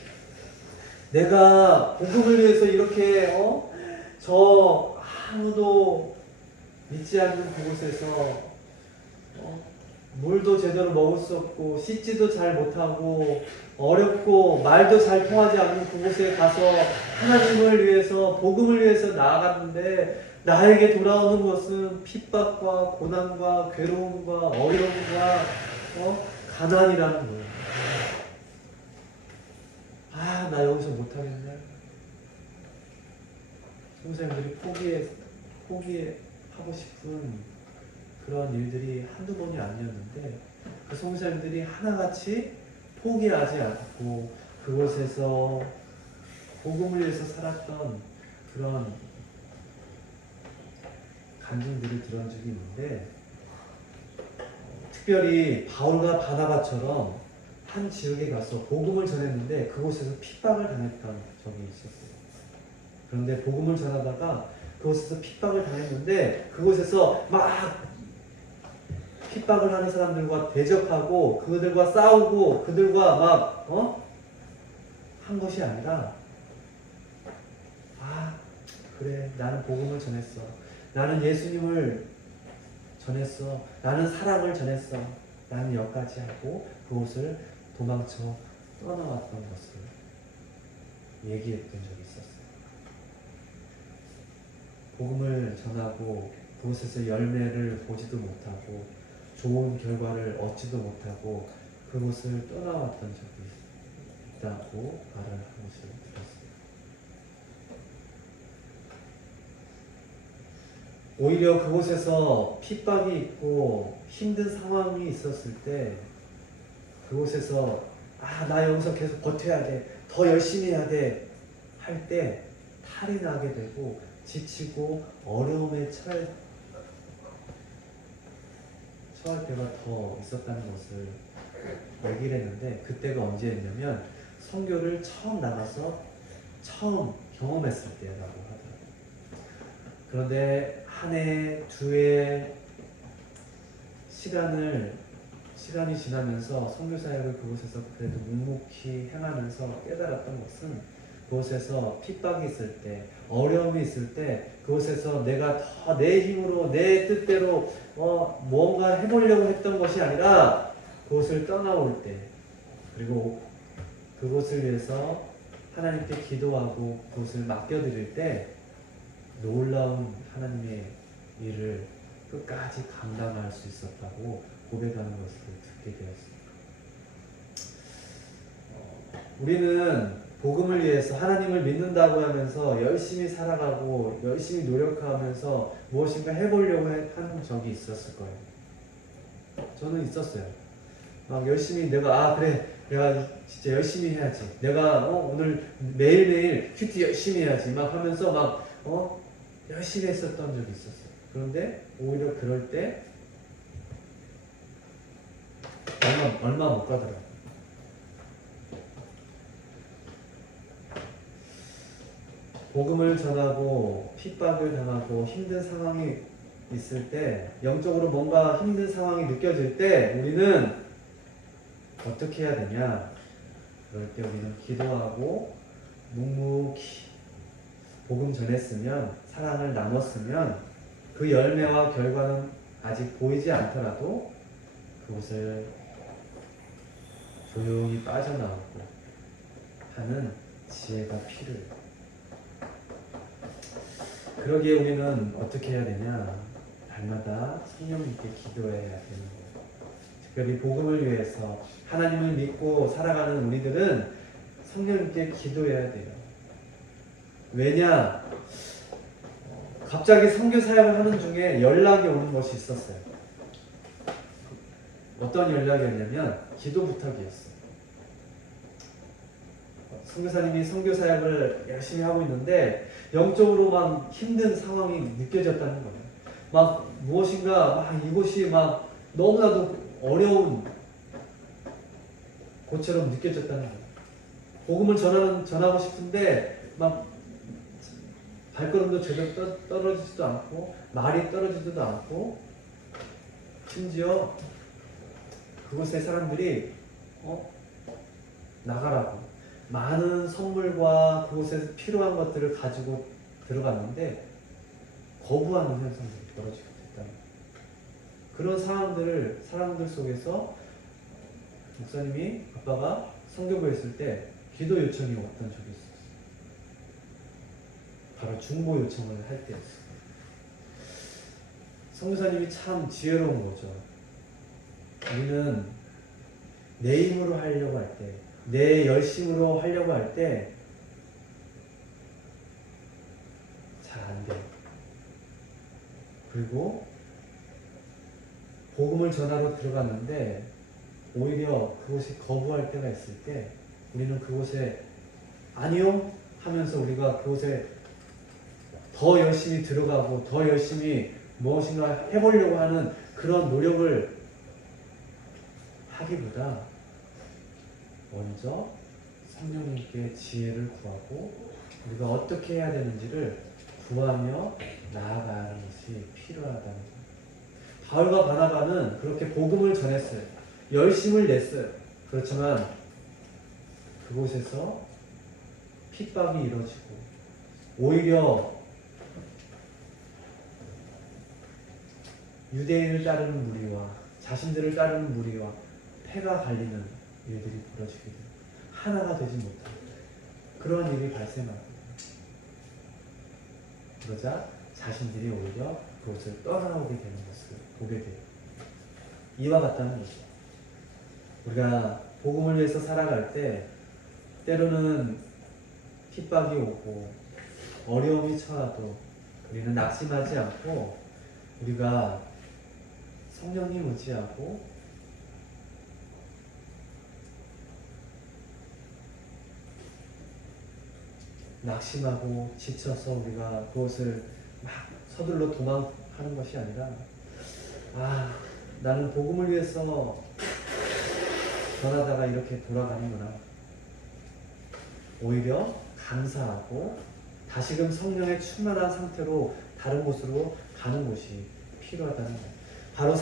내가 복음을 위해서 이렇게 저 아무도 믿지 않는 그곳에서 물도 제대로 먹을 수 없고 씻지도 잘 못하고 어렵고 말도 잘 통하지 않는 그곳에 가서 하나님을 위해서 복음을 위해서 나아갔는데 나에게 돌아오는 것은 핍박과 고난과 괴로움과 어려움과 가난이라는 거예요. 나 여기서 못하겠네. 선생님들이 포기하고 싶은 그런 일들이 한두 번이 아니었는데 그 선생님들이 하나같이 포기하지 않고 그곳에서 복음을 위해서 살았던 그런 간증들을 들은 적이 있는데 특별히 바울과 바나바처럼 한 지역에 가서 복음을 전했는데 그곳에서 핍박을 당했던 적이 있었어요. 그런데 복음을 전하다가 그곳에서 핍박을 당했는데 그곳에서 막 핍박을 하는 사람들과 대적하고 그들과 싸우고 그들과 막 한 것이 아니라 그래 나는 복음을 전했어. 나는 예수님을 전했어. 나는 사랑을 전했어. 나는 여기까지 하고 그곳을 도망쳐 떠나왔던 것을 얘기했던 적이 있었어요. 복음을 전하고 그곳에서 열매를 보지도 못하고 좋은 결과를 얻지도 못하고 그곳을 떠나왔던 적이 있다고 말을 한 것을 들었어요. 오히려 그곳에서 핍박이 있고 힘든 상황이 있었을 때 그곳에서 나 여기서 계속 버텨야 돼. 더 열심히 해야 돼. 할 때 탈이 나게 되고 지치고 어려움에 처할 때가 더 있었다는 것을 얘기를 했는데 그때가 언제였냐면 선교를 처음 나가서 처음 경험했을 때라고 하더라고요. 그런데 한 해, 두 해 시간이 지나면서 선교 사역을 그곳에서 그래도 묵묵히 행하면서 깨달았던 것은 그곳에서 핍박이 있을 때, 어려움이 있을 때 그곳에서 내가 더 내 힘으로 내 뜻대로 뭔가 해보려고 했던 것이 아니라 그곳을 떠나올 때 그리고 그곳을 위해서 하나님께 기도하고 그곳을 맡겨드릴 때 놀라운 하나님의 일을 끝까지 감당할 수 있었다고 고백하는 것을 듣게 되었습니다. 우리는 복음을 위해서 하나님을 믿는다고 하면서 열심히 살아가고 열심히 노력하면서 무엇인가 해보려고 하는 적이 있었을 거예요. 저는 있었어요. 막 열심히 내가 진짜 열심히 해야지. 내가 오늘 매일매일 큐티 열심히 해야지. 막 하면서 막 열심히 했었던 적이 있었어요. 그런데 오히려 그럴 때 얼마 못 가더라고요. 복음을 전하고 핍박을 당하고 힘든 상황이 있을 때 영적으로 뭔가 힘든 상황이 느껴질 때 우리는 어떻게 해야 되냐? 그럴 때 우리는 기도하고 묵묵히 복음 전했으면 사랑을 나눴으면 그 열매와 결과는 아직 보이지 않더라도 그것을 조용히 빠져나오고 하는 지혜가 필요해요. 그러기에 우리는 어떻게 해야 되냐? 날마다 성령님께 기도해야 되는 거예요. 특별히 복음을 위해서 하나님을 믿고 살아가는 우리들은 성령님께 기도해야 돼요. 왜냐? 갑자기 선교 사역을 하는 중에 연락이 오는 것이 있었어요. 어떤 연락이었냐면 기도 부탁이었어요. 선교사님이 선교 사역을 열심히 하고 있는데 영적으로 막 힘든 상황이 느껴졌다는 거예요. 막 무엇인가 막 이곳이 막 너무나도 어려운 곳처럼 느껴졌다는 거예요. 복음을 전하고 싶은데 막 발걸음도 제대로 떨어지지도 않고 말이 떨어지지도 않고 심지어 그곳의 사람들이 나가라고 많은 선물과 그곳에서 필요한 것들을 가지고 들어갔는데 거부하는 현상들이 벌어지게 됐다. 그런 사람들 속에서 목사님이 아빠가 선교부에 있을 때 기도 요청이 왔던 적이 있었어요. 바로 중보 요청을 할 때였어요. 선교사님이 참 지혜로운 거죠. 우리는 내 힘으로 하려고 할 때, 내 열심으로 하려고 할 때 잘 안 돼. 그리고 복음을 전하러 들어갔는데 오히려 그곳이 거부할 때가 있을 때 우리는 그곳에 아니요 하면서 우리가 그곳에 더 열심히 들어가고 더 열심히 무엇인가 해보려고 하는 그런 노력을 하기보다 먼저 성령님께 지혜를 구하고 우리가 어떻게 해야 되는지를 구하며 나아가는 것이 필요하다는 거예요. 바울과 바나바는 그렇게 복음을 전했어요. 열심을 냈어요. 그렇지만 그곳에서 핍박이 이루어지고 오히려 유대인을 따르는 무리와 자신들을 따르는 무리와 패가 갈리는 일들이 벌어지게 돼요. 하나가 되지 못하는 그런 일이 발생합니다. 그러자 자신들이 오히려 그것을 떠나오게 되는 것을 보게 돼요. 이와 같다는 거죠. 우리가 복음을 위해서 살아갈 때 때로는 핍박이 오고 어려움이 처하도 우리는 낙심하지 않고 우리가 성령님 의지하고 낙심하고 지쳐서 우리가 그것을 막 서둘러 도망하는 것이 아니라 나는 복음을 위해서 전하다가 이렇게 돌아가는구나. 오히려 감사하고 다시금 성령에 충만한 상태로 다른 곳으로 가는 것이 필요하다는 거예요. 바로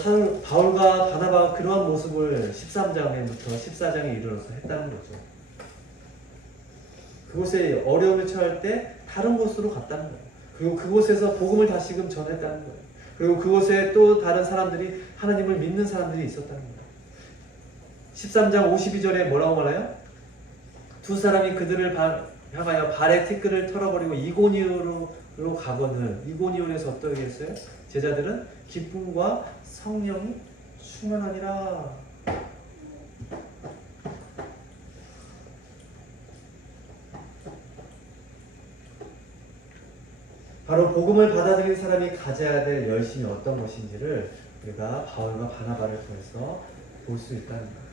바울과 바나바가 그러한 모습을 13장에부터 14장에 이르러서 했다는 거죠. 그곳에 어려움을 처할 때 다른 곳으로 갔다는 거예요. 그리고 그곳에서 복음을 다시금 전했다는 거예요. 그리고 그곳에 또 다른 사람들이 하나님을 믿는 사람들이 있었다는 거예요. 13장 52절에 뭐라고 말해요? 두 사람이 그들을 향하여 발의 티끌을 털어버리고 이고니온으로 가거늘. 이고니온에서 어떻게 했어요? 제자들은 기쁨과 성령이 충만하니라. 바로 복음을 받아들인 사람이 가져야 될 열심이 어떤 것인지를 우리가 바울과 바나바를 통해서 볼 수 있다는 거예요.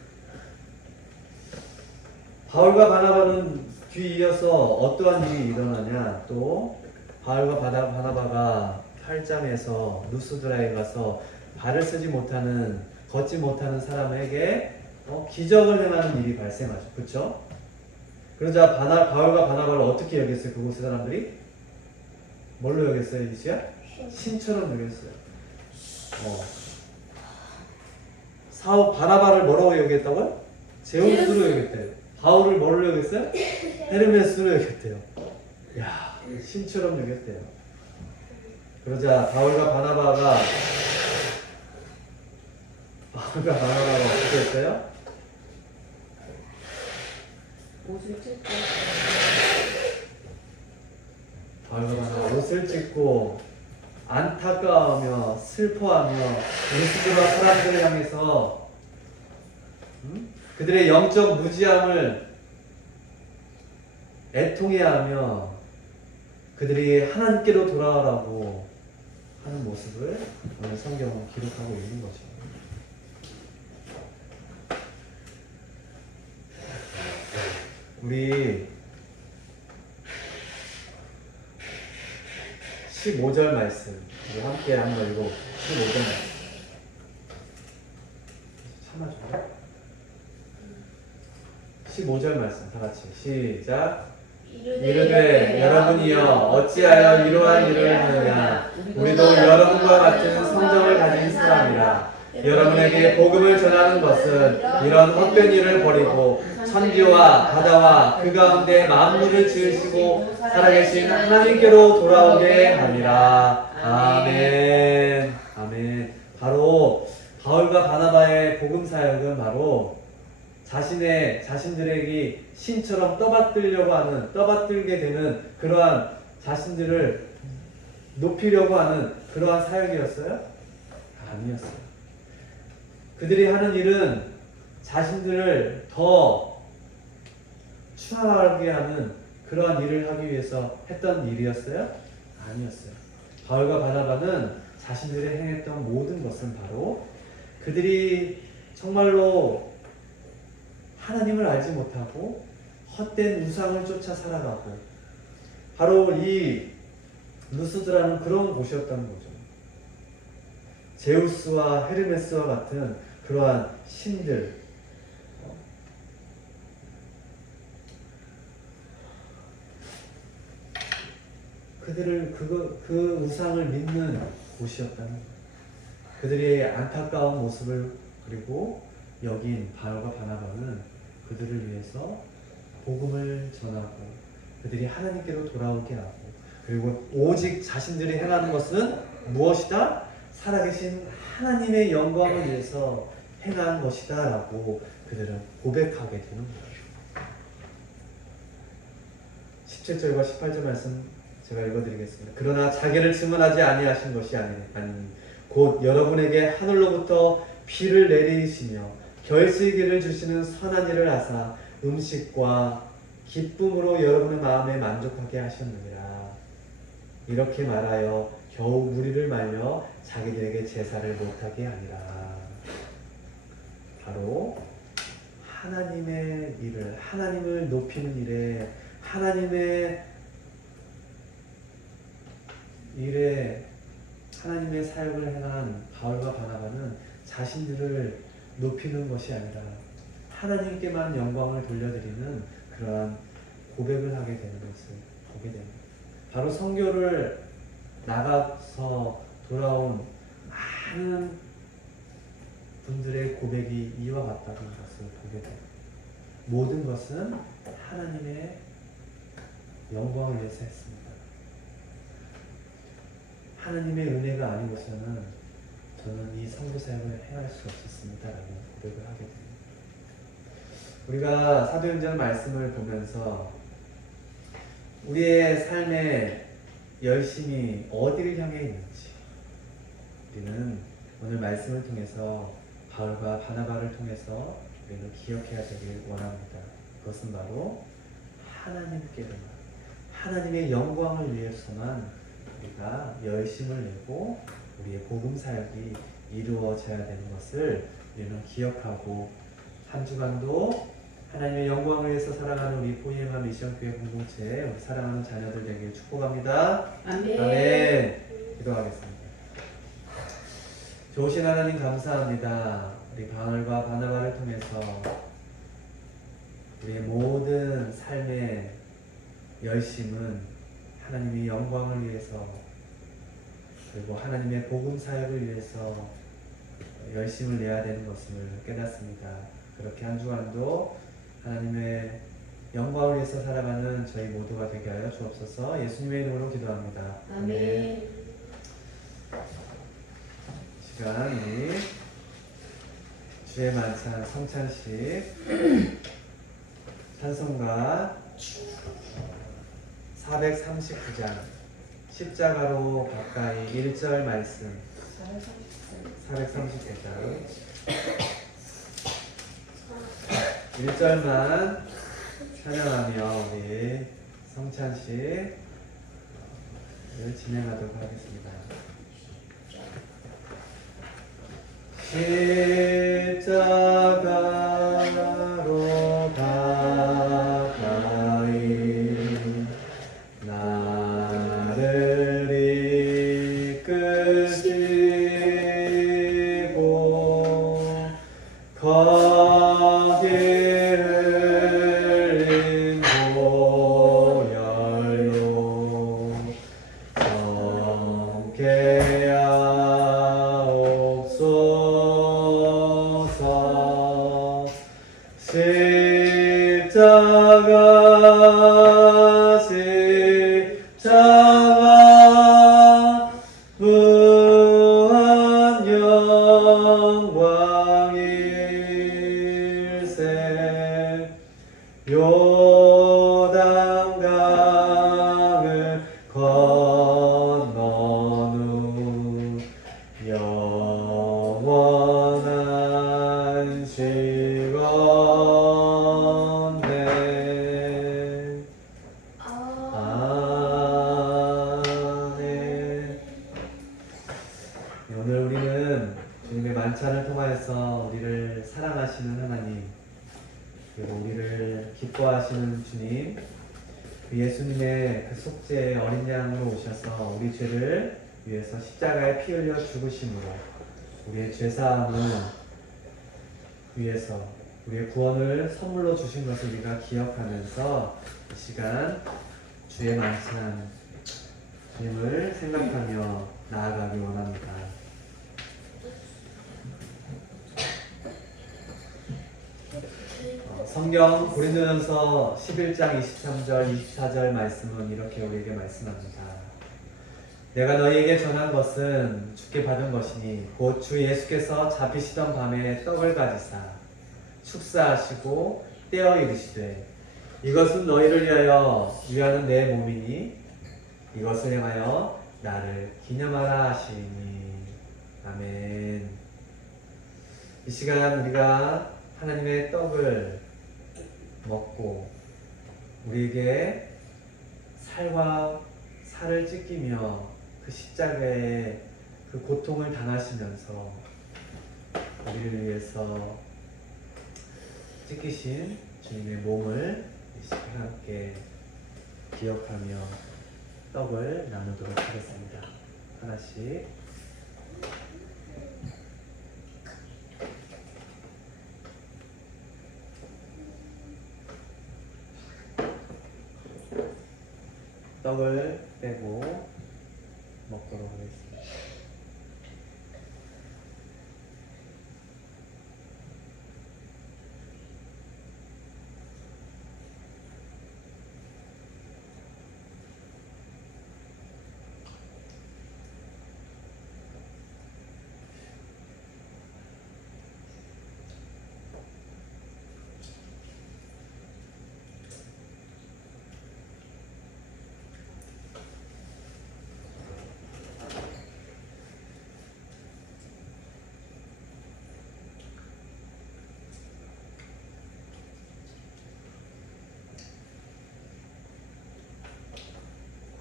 바울과 바나바는 뒤이어서 어떠한 일이 일어나냐. 또 바울과 바나바가 8장에서 루스드라에 가서 발을 쓰지 못하는 걷지 못하는 사람에게 기적을 행하는 일이 발생하죠. 그렇죠? 그러자 바울과 바나바를 어떻게 여겼어요? 그곳의 사람들이? 뭘로 여겼어요? 이수야? 신처럼 여겼어요. 바나바를 뭐라고 여겼다고요? 제우스로 여겼대요. 바울을 뭐로 여겼어요? 헤르메스로 여겼대요. 야, 신처럼 여겼대요. 그러자 바울과 바나바가 어떻게 했어요? 옷을 찢고 바울과 바나바가 옷을 찢고 안타까워하며 슬퍼하며 루스드라 사람들을 향해서 그들의 영적 무지함을 애통해하며 그들이 하나님께로 돌아오라고 하는 모습을 오늘 성경은 기록하고 있는 거죠. 우리 15절 말씀 우리 함께 한번 읽어. 15절 말씀 참아줘요. 15절 말씀 다 같이 시작. 이르되 여러분이여 어찌하여 이러한 일을 하느냐. 우리도 여러분과 같은 성정을 가진 사람이라. 여러분에게 복음을 전하는 것은 이런 헛된 일을 버리고 천지와 바다와 그 가운데 만물을 지으시고 살아계신 하나님께로 돌아오게 하니라. 아멘. 아멘. 바로 바울과 바나바의 복음 사역은 바로 자신들에게 신처럼 떠받들게 되는 그러한 자신들을 높이려고 하는 그러한 사역이었어요? 아니었어요. 그들이 하는 일은 자신들을 더 추하게 하는 그러한 일을 하기 위해서 했던 일이었어요? 아니었어요. 바울과 바나바는 자신들이 행했던 모든 것은 바로 그들이 정말로 하나님을 알지 못하고 헛된 우상을 쫓아 살아가고 바로 이 루스드라는 그런 곳이었다는 거죠. 제우스와 헤르메스와 같은 그러한 신들, 그들을 그 우상을 믿는 곳이었다는 거예요. 그들의 안타까운 모습을 그리고 여긴 바울과 바나바는 그들을 위해서 복음을 전하고 그들이 하나님께로 돌아오게 하고 그리고 오직 자신들이 행하는 것은 무엇이다? 살아계신 하나님의 영광을 위해서 행한 것이다 라고 그들은 고백하게 되는 거예요. 17절과 18절 말씀 제가 읽어드리겠습니다. 그러나 자기를 증언하지 아니하신 것이 아니 곧 여러분에게 하늘로부터 비를 내리시며 결실기를 주시는 선한 일을 하사 음식과 기쁨으로 여러분의 마음에 만족하게 하셨느니라. 이렇게 말하여 겨우 무리를 말려 자기들에게 제사를 못하게 하니라. 바로 하나님의 일을, 하나님을 높이는 일에, 하나님의 일에 하나님의 사역을 행한 바울과 바나바는 자신들을 높이는 것이 아니라 하나님께만 영광을 돌려드리는 그러한 고백을 하게 되는 것을 보게 됩니다. 바로 선교를 나가서 돌아온 많은 분들의 고백이 이와 같다는 것을 보게 됩니다. 모든 것은 하나님의 영광을 위해서 했습니다. 하나님의 은혜가 아니고서는 저는 이 선교 사역을 행할 수 없었습니다라고 고백을 하게 됩니다. 우리가 사도행전 말씀을 보면서 우리의 삶의 열심이 어디를 향해 있는지 우리는 오늘 말씀을 통해서 바울과 바나바를 통해서 우리는 기억해야 되길 원합니다. 그것은 바로 하나님께로만, 하나님의 영광을 위해서만 우리가 열심을 내고 우리의 복음 사역이 이루어져야 되는 것을 우리는 기억하고 한 주간도 하나님의 영광을 위해서 살아가는 우리 포이에마 미션교회 공동체 우리 사랑하는 자녀들 되길 축복합니다. 아멘. 아멘. 기도하겠습니다. 좋으신 하나님 감사합니다. 우리 바울과 바나바를 통해서 우리의 모든 삶의 열심은 하나님의 영광을 위해서 그리고 하나님의 복음 사역을 위해서 열심을 내야 되는 것을 깨닫습니다. 그렇게 한 주간도 하나님의 영광을 위해서 살아가는 저희 모두가 되게 하여 주옵소서. 예수님의 이름으로 기도합니다. 아멘. 시간 우리 주의 만찬 성찬식 찬송가 439장 십자가로 가까이 1절 말씀 439장 1절만 찬양하며 우리 성찬식을 진행하도록 하겠습니다. 십자가로 가까이 나를 이끄시고 거기 흘린 보혈로 정케 하옵소서. 십자가 십자가 무한 영광일세. 요단강을 건넌 후 영원한 시건대 기뻐하시는 주님, 그 예수님의 그 속죄의 어린 양으로 오셔서 우리 죄를 위해서 십자가에 피 흘려 죽으심으로 우리의 죄사함을 위해서 우리의 구원을 선물로 주신 것을 우리가 기억하면서 이 시간 주의 만찬 주님을 생각하며 나아가기 원합니다. 성경 고린도전서 11장 23절 24절 말씀은 이렇게 우리에게 말씀합니다. 내가 너희에게 전한 것은 주께 받은 것이니 곧 주 예수께서 잡히시던 밤에 떡을 가지사 축사하시고 떼어 이르시되 이것은 너희를 위하는 내 몸이니 이것을 행하여 나를 기념하라 하시니. 아멘. 이 시간 우리가 하나님의 떡을 먹고 우리에게 살과 살을 찢기며 그 십자가의 그 고통을 당하시면서 우리를 위해서 찢기신 주님의 몸을 이 시간 함께 기억하며 떡을 나누도록 하겠습니다. 하나씩. 떡을 빼고 먹도록 하겠습니다.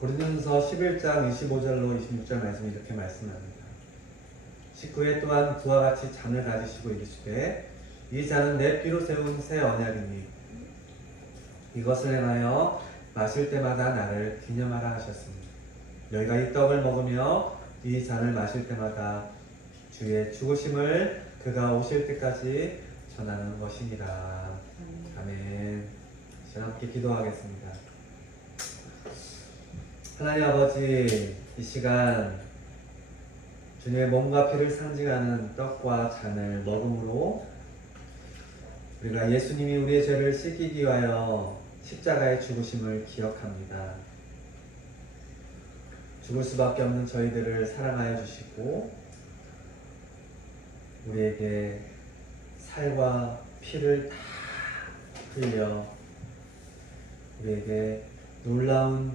고린도전서 11장 25절로 26절 말씀이 이렇게 말씀합니다. 19회 또한 그와 같이 잔을 가지시고 이르시되 이 잔은 내 피로 세운 새 언약이니 이것을 행하여 마실 때마다 나를 기념하라 하셨습니다. 너희가 이 떡을 먹으며 이 잔을 마실 때마다 주의 죽으심을 그가 오실 때까지 전하는 것이니라. 아멘. 시간 함께 기도하겠습니다. 하나님 아버지, 이 시간 주님의 몸과 피를 상징하는 떡과 잔을 먹음으로 우리가 예수님이 우리의 죄를 씻기기 위하여 십자가의 죽으심을 기억합니다. 죽을 수밖에 없는 저희들을 사랑하여 주시고 우리에게 살과 피를 다 흘려 우리에게 놀라운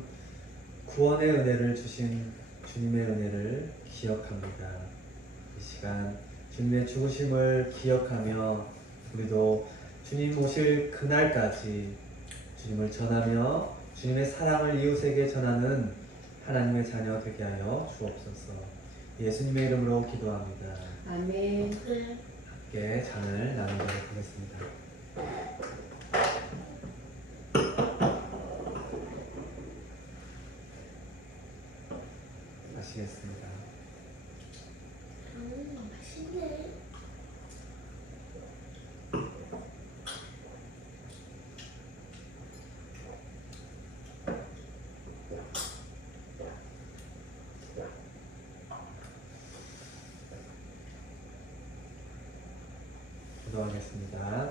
구원의 은혜를 주신 주님의 은혜를 기억합니다. 이 시간 주님의 죽으심을 기억하며 우리도 주님 오실 그날까지 주님을 전하며 주님의 사랑을 이웃에게 전하는 하나님의 자녀 되게 하여 주옵소서. 예수님의 이름으로 기도합니다. 아멘. 함께 잔을 나누도록 하겠습니다. 마시겠습니다. 맛있네. 기도하겠습니다.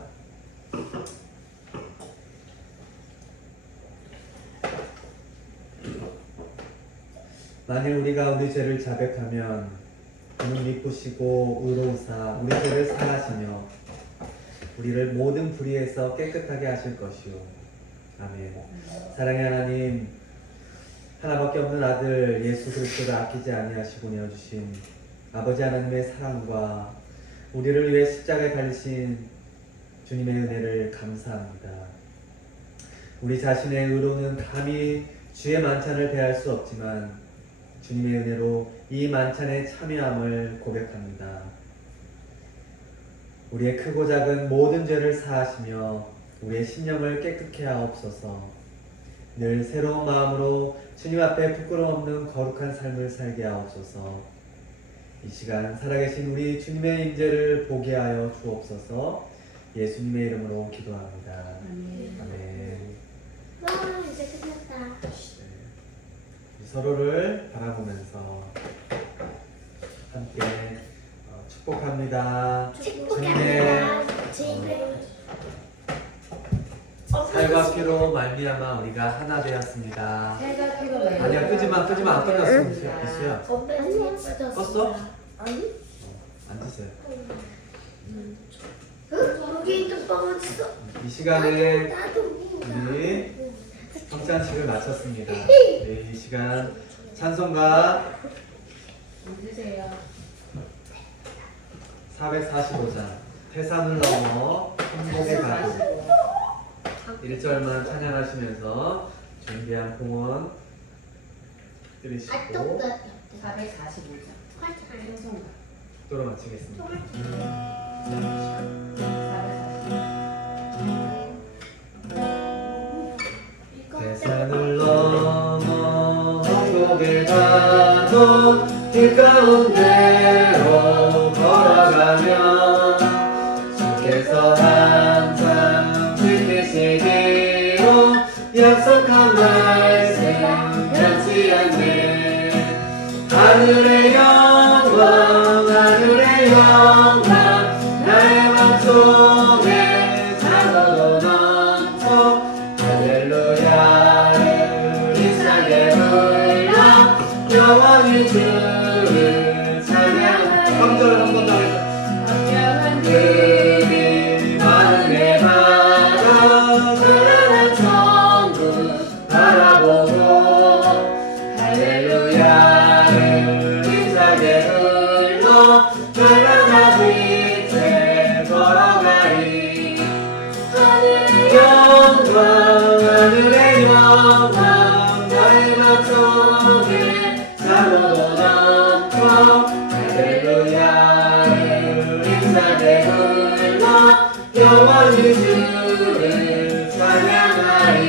만일 우리가 우리 죄를 자백하면 그는 미쁘시고 의로우사 우리 죄를 사하시며 우리를 모든 불의에서 깨끗하게 하실 것이요. 아멘. 사랑의 하나님, 하나밖에 없는 아들 예수 그리스도를 아끼지 아니하시고 내어주신 아버지 하나님의 사랑과 우리를 위해 십자가에 달리신 주님의 은혜를 감사합니다. 우리 자신의 의로는 감히 주의 만찬을 대할 수 없지만 주님의 은혜로 이 만찬에 참여함을 고백합니다. 우리의 크고 작은 모든 죄를 사하시며 우리의 신령을 깨끗게 하옵소서. 늘 새로운 마음으로 주님 앞에 부끄러움 없는 거룩한 삶을 살게 하옵소서. 이 시간 살아계신 우리 주님의 임재를 보게 하여 주옵소서. 예수님의 이름으로 기도합니다. 아멘. 와, 이제 끝났다. 네. 서로를 바라보면서 함께 축복합니다. 축복합니다. 주님. 살과 피로 말미암아 우리가 하나 되었습니다. 살과 피로 말미암아 아니야, 끄지마 안 끝났어. 이수야 껐어? 껐어? 아니? 앉으세요. 여기 뚜껑 어딨어? 이 시간에 나도. 우리 성찬식을 마쳤습니다. 네, 이 시간 찬송가 앉으세요. 445장 태산을 넘어 천국에 가고 1절만 찬양하시면서 준비한 공원 들으시고 445장 찬송가 또로 마치겠습니다. 445장 태산을 넘어 천국에 가도 길 가운데로 걸어가면 주께서 항상 지키시기로 약속한 말씀 변치 않네. 하늘의 영광 나의 맘속에 사고도 넘쳐 할렐루야를 힘차게 불러 영원히 주를 찬양하리. 3절 한 번 더 해서 황량한 그리 마음에 받아 사랑한 천국 바라보고 할렐루야를 힘차게 불러 날마다 빛에 걸어가리. 하늘의 영광 나의 맘속에 사고도 넘쳐 할렐루야를 힘차게 불러 영원히 주를 찬양하리.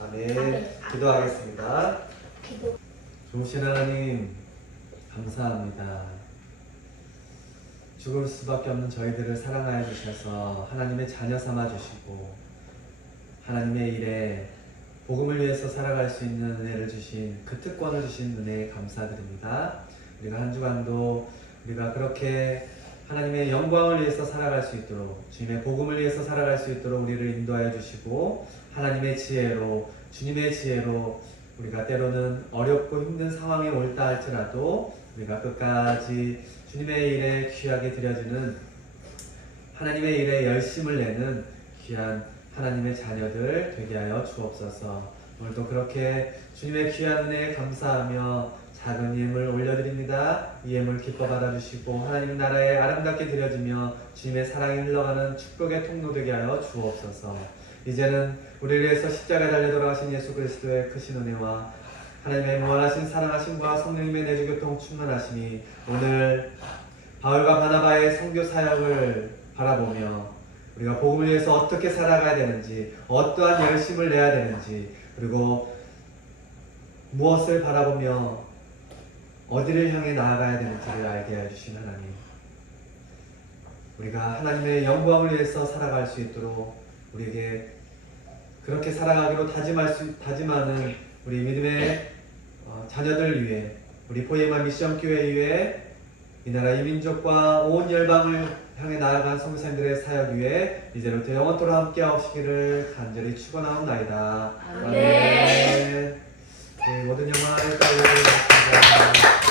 아멘. 기도하겠습니다. 좋으신 하나님 감사합니다. 죽을 수밖에 없는 저희들을 사랑하여 주셔서 하나님의 자녀 삼아 주시고 하나님의 일에 복음을 위해서 살아갈 수 있는 은혜를 주신 그 특권을 주신 은혜에 감사드립니다. 우리가 한 주간도 우리가 그렇게 하나님의 영광을 위해서 살아갈 수 있도록 주님의 복음을 위해서 살아갈 수 있도록 우리를 인도하여 주시고 하나님의 지혜로 주님의 지혜로 우리가 때로는 어렵고 힘든 상황이 올다 할지라도 우리가 끝까지 주님의 일에 귀하게 드려지는 하나님의 일에 열심을 내는 귀한 하나님의 자녀들 되게 하여 주옵소서. 오늘도 그렇게 주님의 귀한 은혜에 감사하며 작은 예물 올려드립니다. 이 예물 기뻐 받아주시고 하나님 나라에 아름답게 드려지며 주님의 사랑이 흘러가는 축복의 통로 되게 하여 주옵소서. 이제는 우리를 위해서 십자가에 달려 돌아가신 예수 그리스도의 크신 은혜와 하나님의 무한하신 사랑하심과 성령님의 내주교통 충만하심이 오늘 바울과 바나바의 선교 사역을 바라보며 우리가 복음을 위해서 어떻게 살아가야 되는지 어떠한 열심을 내야 되는지 그리고 무엇을 바라보며 어디를 향해 나아가야 되는지를 알게 해주신 하나님, 우리가 하나님의 영광을 위해서 살아갈 수 있도록 우리에게 그렇게 살아가기로 다짐하는 우리 믿음의 자녀들 위해, 우리 포에마 미션 교회 위해, 이 나라 이 민족과 온 열방을 향해 나아간 성도님들의 사역 위해 이제부터 영원토록 함께하시기를 간절히 축원하옵나이다. 아멘. 네, 모든 영광을 따르겠습니다.